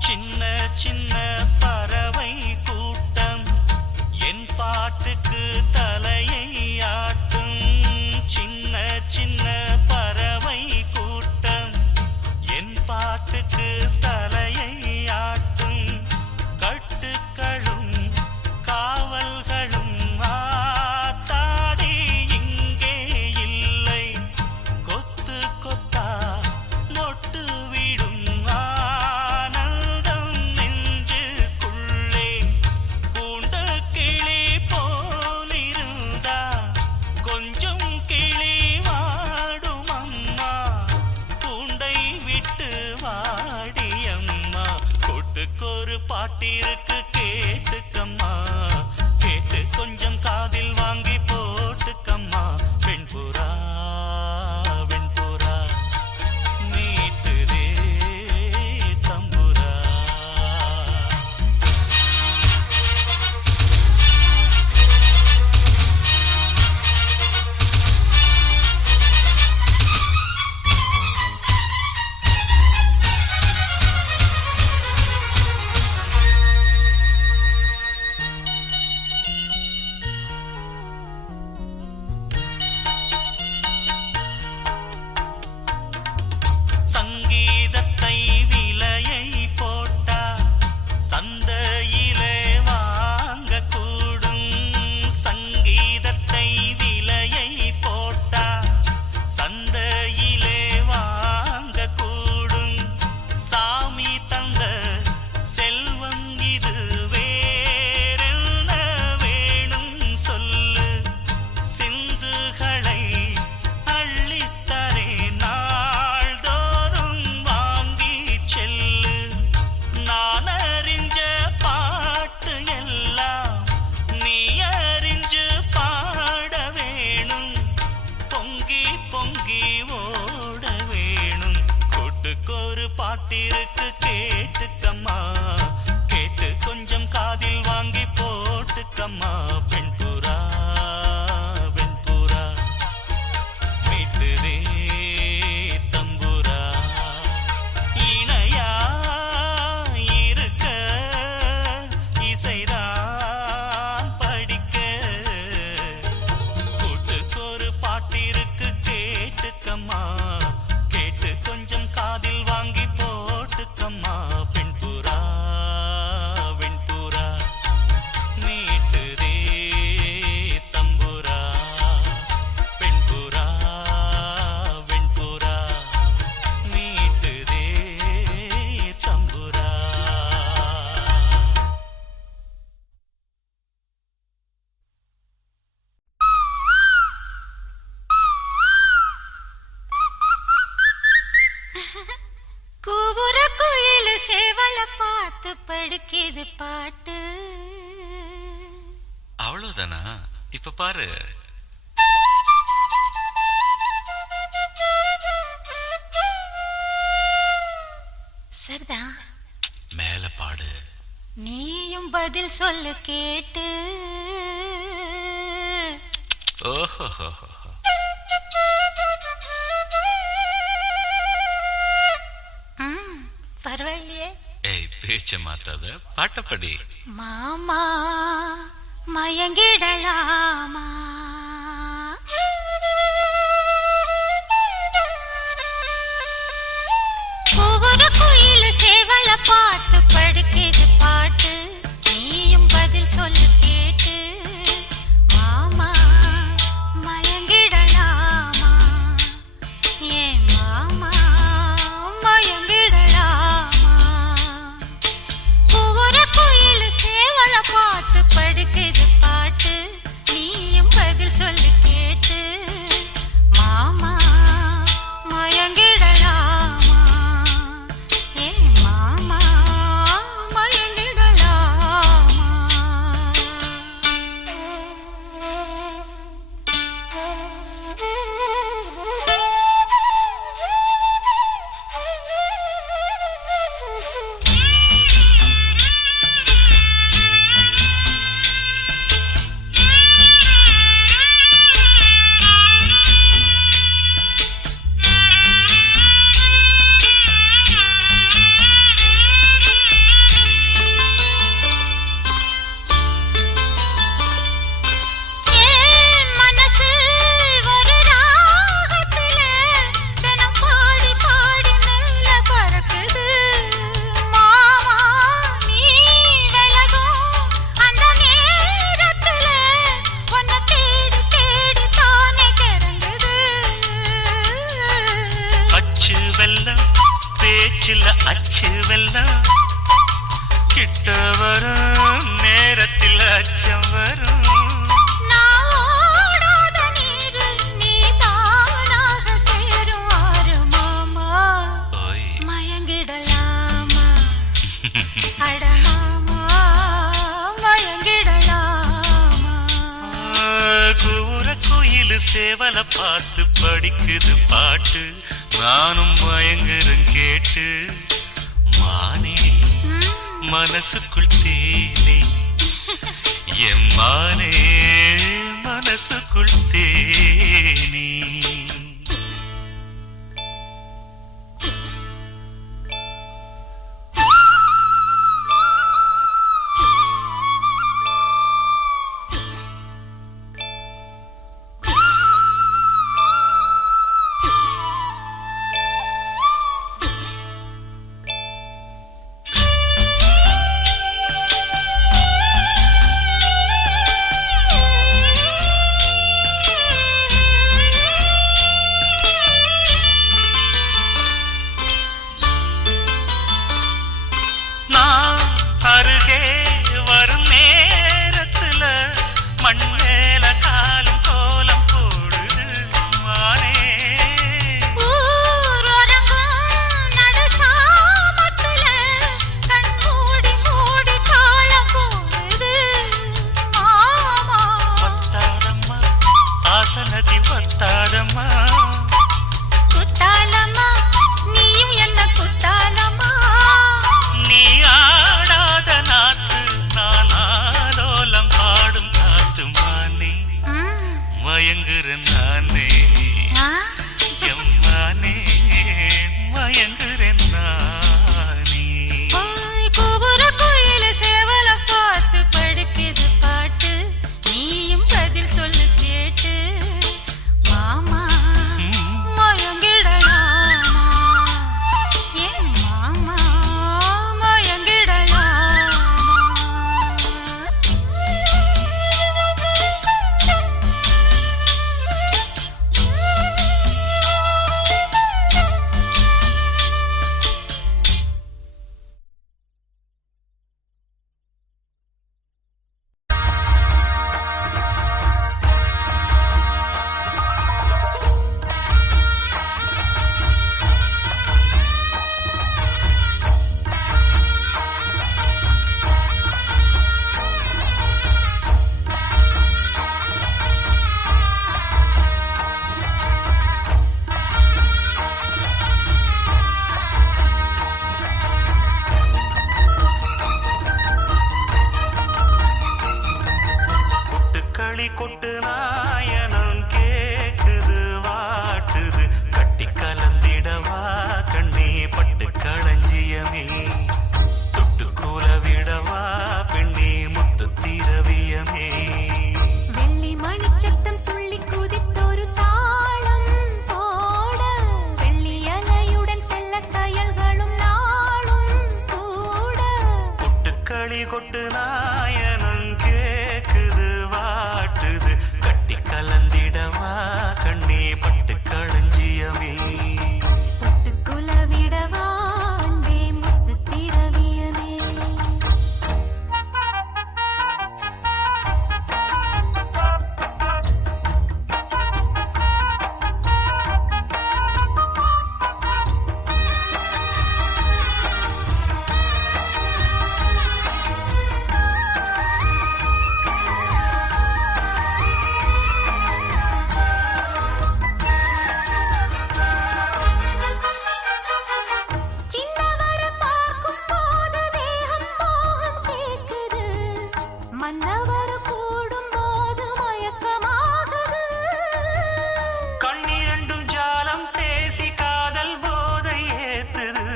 சின்ன சின்ன பறவை கூட்டம் என் பாட்டுக்கு தலையை ஆட்டும் சின்ன சின்ன பறவை கூட்டம் என் பாட்டுக்கு தலையை ஆட்டும் கட்டுக்களும் காவல்களும் ஆத்தாடி இங்கே இல்லை கொத்து கொத்தா மொட்டு விடும் ஆனந்தம் நெஞ்சுக்குள்ளே கூண்ட கிளி போலிருந்தா கொஞ்சம் கிளி வாடும் அம்மா கூண்டை விட்டு வாடியம்மா கூட்டுக்கொரு பாட்டிருக்கு கேட்டுக்கம்மா கேட்டு கொஞ்சம் காதில் வாங்கி போட்டுக்கம்மா வெண்புறா வெண்புறா மீட்டுதே தம்புரா சங்கீதத்தை விலையை போட்டா சந்தையிலே வாங்கக்கூடும் சங்கீதத்தை விலையை போட்டா சந்தையிலே வாங்கக்கூடும் சாமி தந்த செல்வம் இது வேறென்ன வேணும் சொல்லு சிந்துகளை அள்ளித்தரே நாள்தோறும் வாங்கி செல்லு நான் அறிஞ்ச பாட்டு எல்லாம் நீ அறிஞ்சு பாட வேணும் பொங்கி பொங்கி ஓட வேணும் கூட்டுக்கொரு பாட்டிருக்கு கேட்டுக்கம்மா கேட்டு கொஞ்சம் காதில் வாங்கி போட்டுக்கம்மா பெண் புறா வெண்புறா மீட்டுதே தம்புரா இணையா இருக்க இசைதான் படிக்க கூட்டுக்கொரு பாட்டிருக்கு கேட்டுக்கம்மா கேட்டு கொஞ்சம் காதில் வாங்கி போட்டுக்கம்மா பெண் புறா வெண்புறா மீட்டுதே தம்புரா பெண் புறா வெண்புறா மீட்டுதே தம்புரா கூவுற குயில் சேவல பார்த்து படுக்கிது பாட்டு அவ்வளவுதானா இப்ப பாரு சரிதான் மேல பாடு நீயும் பதில் சொல்லு கேட்டு ஓஹோ பரவாயில்லையே. ஏய் பேச்ச மாத்தாத, பாட்டப்படி. மாமா மயங்கிடலாமா? ஒவ்வொரு குயில் சேவல பார்த்து படுக்குது பாட்டு, நீயும் பதில் சொல்லு கேட்டு. மாமா மயங்கிடலாமா? ஏன் மாமா மயங்கிடலாமா? ஒவ்வொரு குயில் சேவல பார்த்து படுக்குது பாட்டு, நீயும் பதில் சொல்லு கேட்டு. மாமா மயங்கிடலாமா? ஏன் மாமா ஏன் மனசு ஒரு ராகத்துல தினம் பாடி பாடி மெல்ல பறக்குது. மாமா நீ விலகும் அந்த நேரத்துல உன்னை தேடி தேடி தானே கிறங்குது. அச்சு வெல்லம் பேச்சில் அச்சு வெல்லம், கிட்ட வரும் நேரத்தில் அச்சம் வரும். நான் ஓடாத நீரு நீ தானாக சேரும் ஆறு மாமா. ஓய் மயங்கிடலாமா? அட மாமா மயங்கிடலாமா? கூற குயில் சேவல பார்த்து படிக்குது பாட்டு, நானும் மயங்குறேன் கேட்டு. மானே மனசுக்குள் தேனே, என் மானே மனசுக்குள் தேனே. கொட்டு நாயனம் கேக்குது வாட்டுது கட்டி கலந்திடவா கண்ணே பட்டு களஞ்சியமே தொட்டுக்குல விடவா அன்பே முத்து திரவியமே சின்னவர பார்க்கும் போது தேகம் மோகம் சேர்க்குது மன்னவர் கூடும் போது மயக்கமாகுது கண்ணிரண்டும் ஜாலம் பேசி காதல் போதை ஏத்துது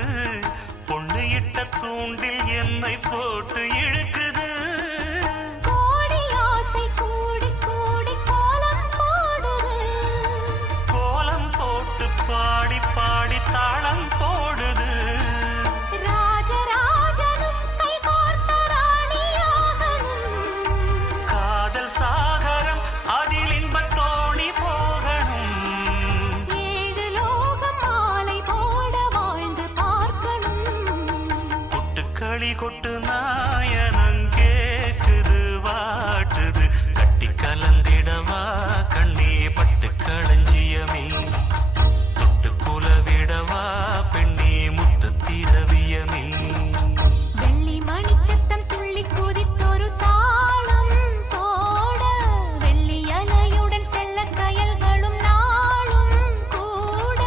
பொண்ணு இட்ட தூண்டில் என்னை போட்டு இழுக்குது கோடி ஆசை கூடி கூடி கோலம் போடுது கோலம் போட்டு பாடி பாடி தாளம் போடுது ராஜராஜனும் கை கோர்த்த ராணியாகணும் காதல் சாகரம் அதில் இன்பத் தோணி போகணும் ஏழு லோகம் மாலை போட வாழ்ந்து பார்க்கணும் கொட்டுக்களி கொட்டு நாயனம் கேக்குது வாட்டுது கட்டி கலந்திடவா கண்ணே பட்டு களஞ்சியமே தொட்டு குலவிடவா பெண்ணே முத்து திரவியமே வெள்ளி மணிச்சத்தம் துள்ளி குதித்தொரு தாளம் போட வெள்ளி அலையுடன் செல்ல கயல்களும் நாளும் கூட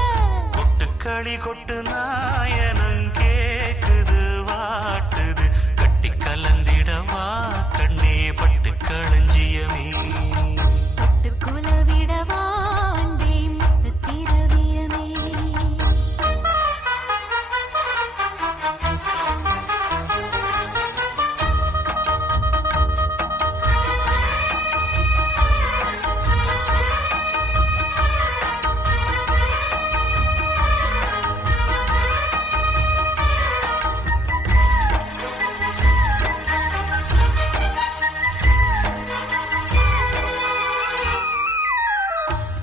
கொட்டுக்களி கொட்டு நாயனம் கேக்குது வாட்டுது கட்டி கலந்திடவா கண்ணே பட்டு களஞ்சியமே தொட்டுக்குல விடவா அன்பே முத்து திரவியமே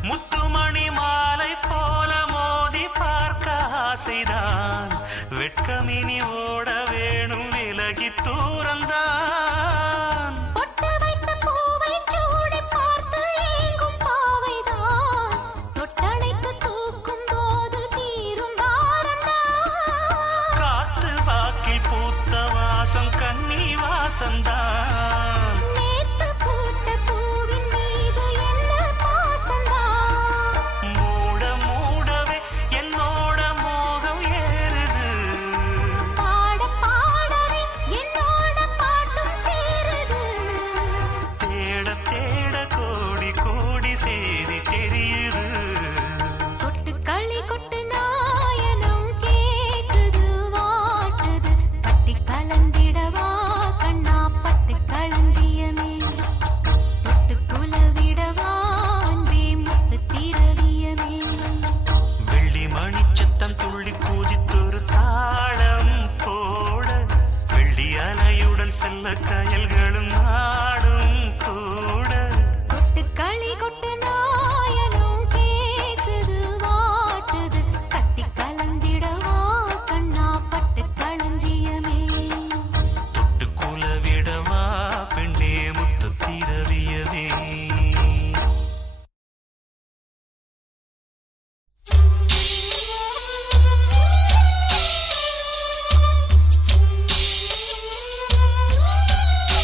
முத்துமணி மாலை போல மோதி பார்க்க ஆசைதான் வெட்கமினி ஓட வேணும் விலகி தூரந்தான் பொட்டு வைத்த பூவை சூடி பார்த்து ஏங்கும் பாவைதான் தொட்டணைத்து தூக்கும் போது தீரும் பாரந்தான் காத்து வாக்கில் பூத்த வாசம் கன்னி வாசந்தான் நேத்து பூத்த பூவின் மீது என்ன பாசந்தான் மூட மூடவே என்னோட மோகம் ஏறுது பாட பாடவே என்னோட பாட்டும் சேருது தேட தேட கோடி கோடி சேரி தெரியுது கொட்டுக்களி கொட்டு நாயனம் கேக்குது வாட்டுது கட்டி கலந்திடவா கண்ணா பட்டு களஞ்சியமே தொட்டுக்குல விடவா அன்பே முத்து திரவியமே வெள்ளி மணிச்சத்தம் துள்ளி கூதித்தொரு தாளம் போட வெள்ளி அலையுடன் செல்ல கயல்களும் நாடும் கூட கொட்டுக்களி கொட்டு நாயனம் கேக்குது வாட்டுது கட்டி கலந்திடவா கண்ணா பட்டு களஞ்சியமே தொட்டு குலவிடவா பெண்ணே முத்து திரவியவே Thank you.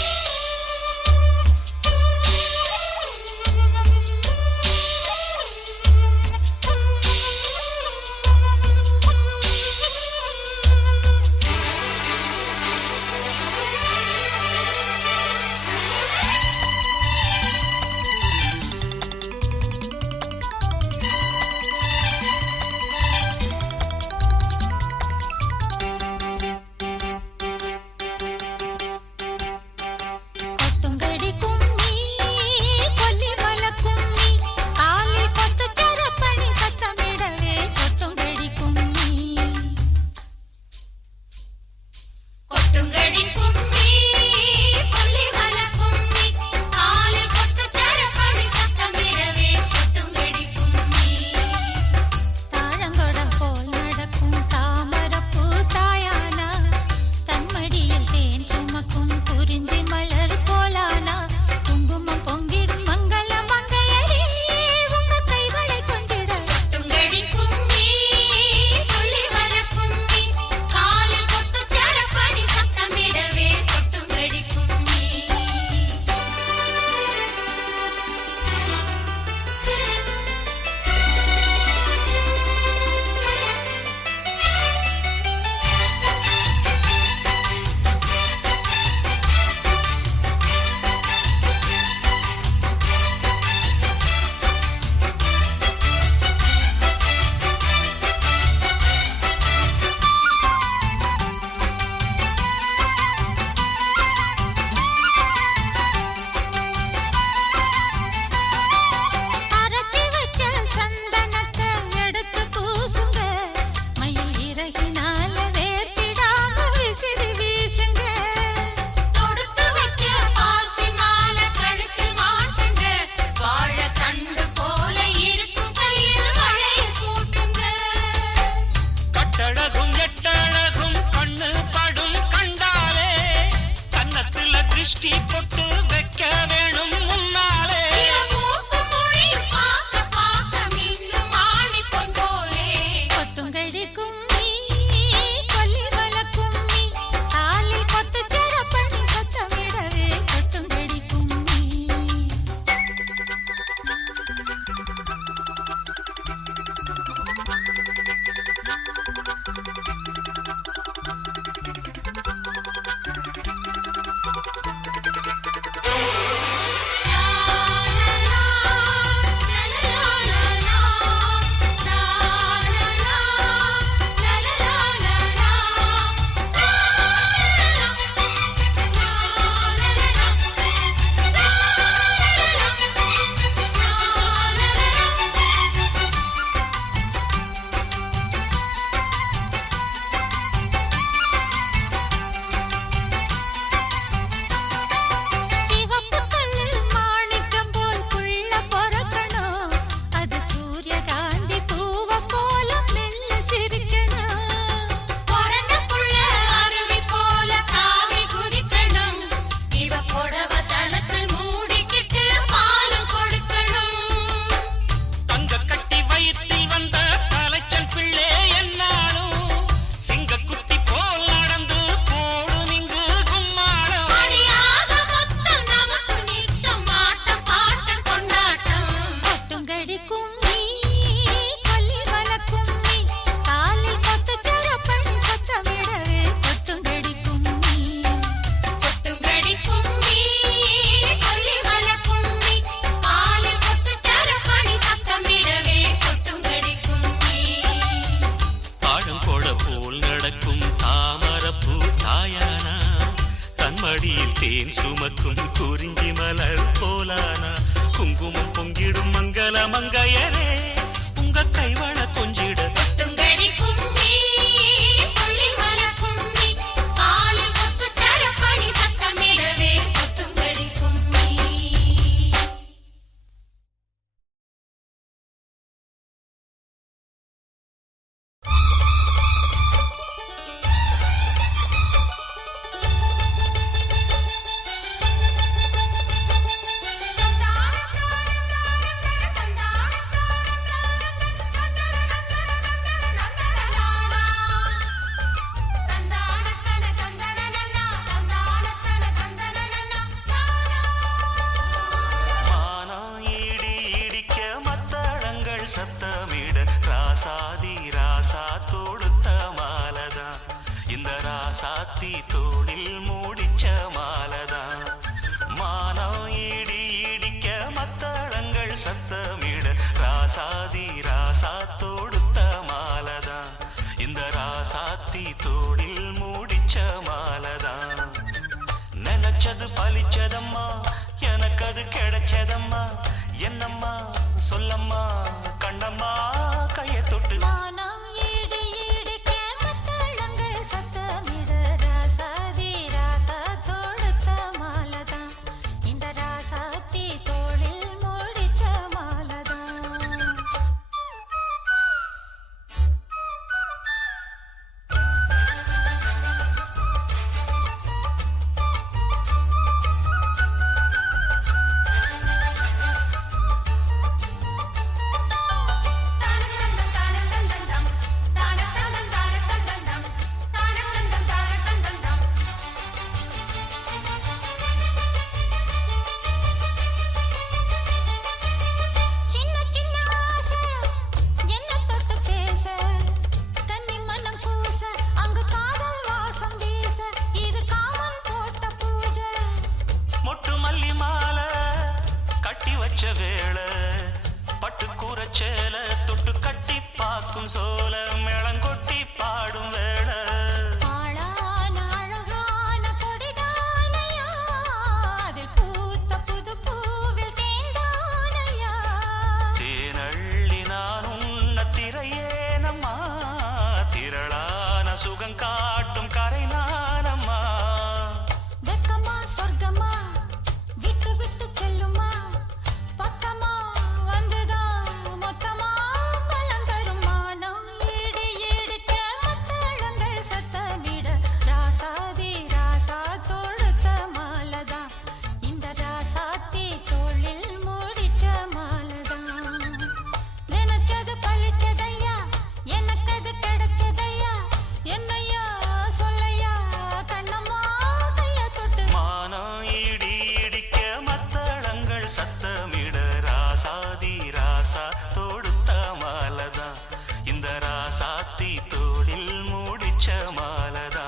தேன் சுமக்கும் குறிஞ்சி மலர் போலானா குங்குமம் பொங்கிடும் மங்கள மங்கையரே உங்க கைவள கொஞ்சிட துங்கடி கும்மி புள்ளி மல கும்மி காலில் கொத்து தரப்படி சத்தமிடவே துங்கடி கும்மி சத்தமிட ராசாதி ராசா தொடுத்த மாலதா இந்த ராசாத்தி தோளில் மூடிச்ச மாலதா மானம் இடி இடிக்க மத்தளங்கள் சத்தமிட ராசாதி ராசா தொடுத்த மாலதா இந்த ராசாத்தி தோளில் மூடிச்ச மாலதா நினைச்சது பலிச்சதம்மா எனக்கு அது கிடைச்சதம்மா என்னம்மா சொல்லம்மா கண்ணம்மா கையை தொட்டு மானம் ஈடு ஈடிக்க மத்தளங்கள் சத்தமிட ராசாதி ராசா தொடுத்த மாலதான் இந்த ராசாத்தி தோளில் மூடிச்ச மாலதான் சின்ன சின்ன ஆசை என்ன தொட்டு பேச கன்னி மனம் கூச அங்கு காதல் வாசம் வீச இது காமன் போட்ட பூஜை மொட்டு மல்லி மாலை கட்டி வச்ச வேளை பட்டு கூரச்சேல தொட்டு கட்டி பார்க்கும் சோல மேளங்கொட்டி பாடும் வேளை ஆளான அழகான கொடிதானையா அதில் பூத்த புது பூவில் தேந்தானையா தேனள்ளி நான் உன்ன திரையேனம்மா திரளான சுகம் காட்டும் கரை நானம்மா வெக்கமா சொர்க்கமா விட்டு விட்டு செல்லுமா பக்கமா வந்துதான் மொத்தமா பலம் தரும் மானம் ஈடு ஈடிக்க மத்தளங்கள் சத்தமிட ராசாதி ராசா தொடுத்த மாலதா இந்த ராசாத்தி தோளில் மூடிச்ச மாலதா நினைச்சது பழிச்சதையா எனக்கு அது கிடைச்சதையா என்னையா சொல்லையா கண்ணம்மா கைய தொட்டு மானம் இடி இடிக்க மத்தளங்கள் சத்தமிட ராசாதி ராசா தொடுத்த மாலதா இந்த ராசாத்தி தோளில் மூடிச்ச மாலதா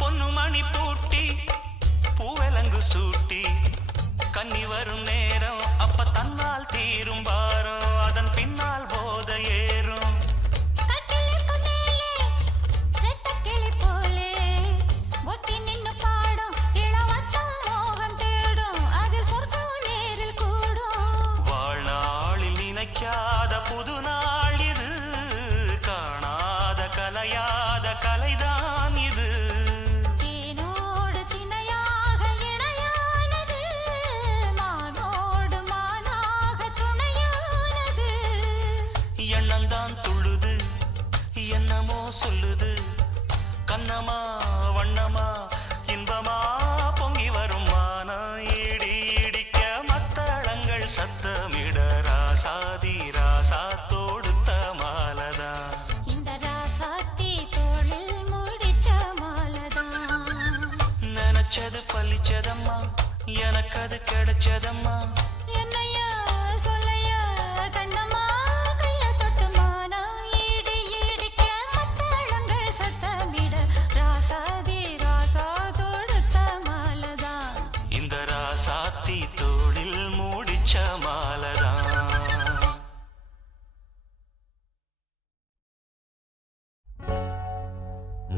பொன்னு மணி பூட்டி பூவெலங்கு சூட்டி கன்னி வரும் நேரம் அப்ப தன்னால் தீரும் பாரம் அதன் பின்னால் போத ஏறும் கட்டிலுக்கு மேலே ரெட்டக்கிளி போலே ஒட்டி நின்னு பாடும் இளவட்டம் மோகம் தேடும் அதில் சொர்க்கம் நேரில் கூடும் வாழ்நாளில் நினைக்காத புது நாள் இது காணாத கலையாத கலைதான் இது தேனோடு திணையாக இணையானது மானோடு மானாக துணையானது எண்ணந்தான் துள்ளுது என்னமோ சொல்லுது கண்ணமா வண்ணமா இன்பமா பொங்கி வரும் மானம் இடி இடிக்க மத்தளங்கள் சத்தமிட ராசாதி ராசா தொடுத்த மாலதா இந்த ராசாத்தி படிச்சதம்மா எனக்கு அது கிடைச்சதம்மா என்னையா சொல்லையா கண்ணம்மா கைய தொட்டுமா நான் ஈடு ஈடிக்க மத்தளங்கள் சத்தமிட ராசாதி ராசா தொடுத்த மாலதான் இந்த ராசாத்தி தோளில் மூடிச்ச மாலதான்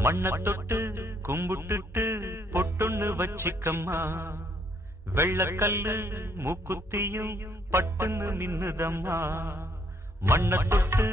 மண்ண தொட்டு கும்பிட்டுட்டு பொட்டுன்னு வச்சிக்கம்மா வெள்ளக்கல்லு மூக்குத்தியும் பட்டுன்னு மின்னுதம்மா மண்ண தொட்டு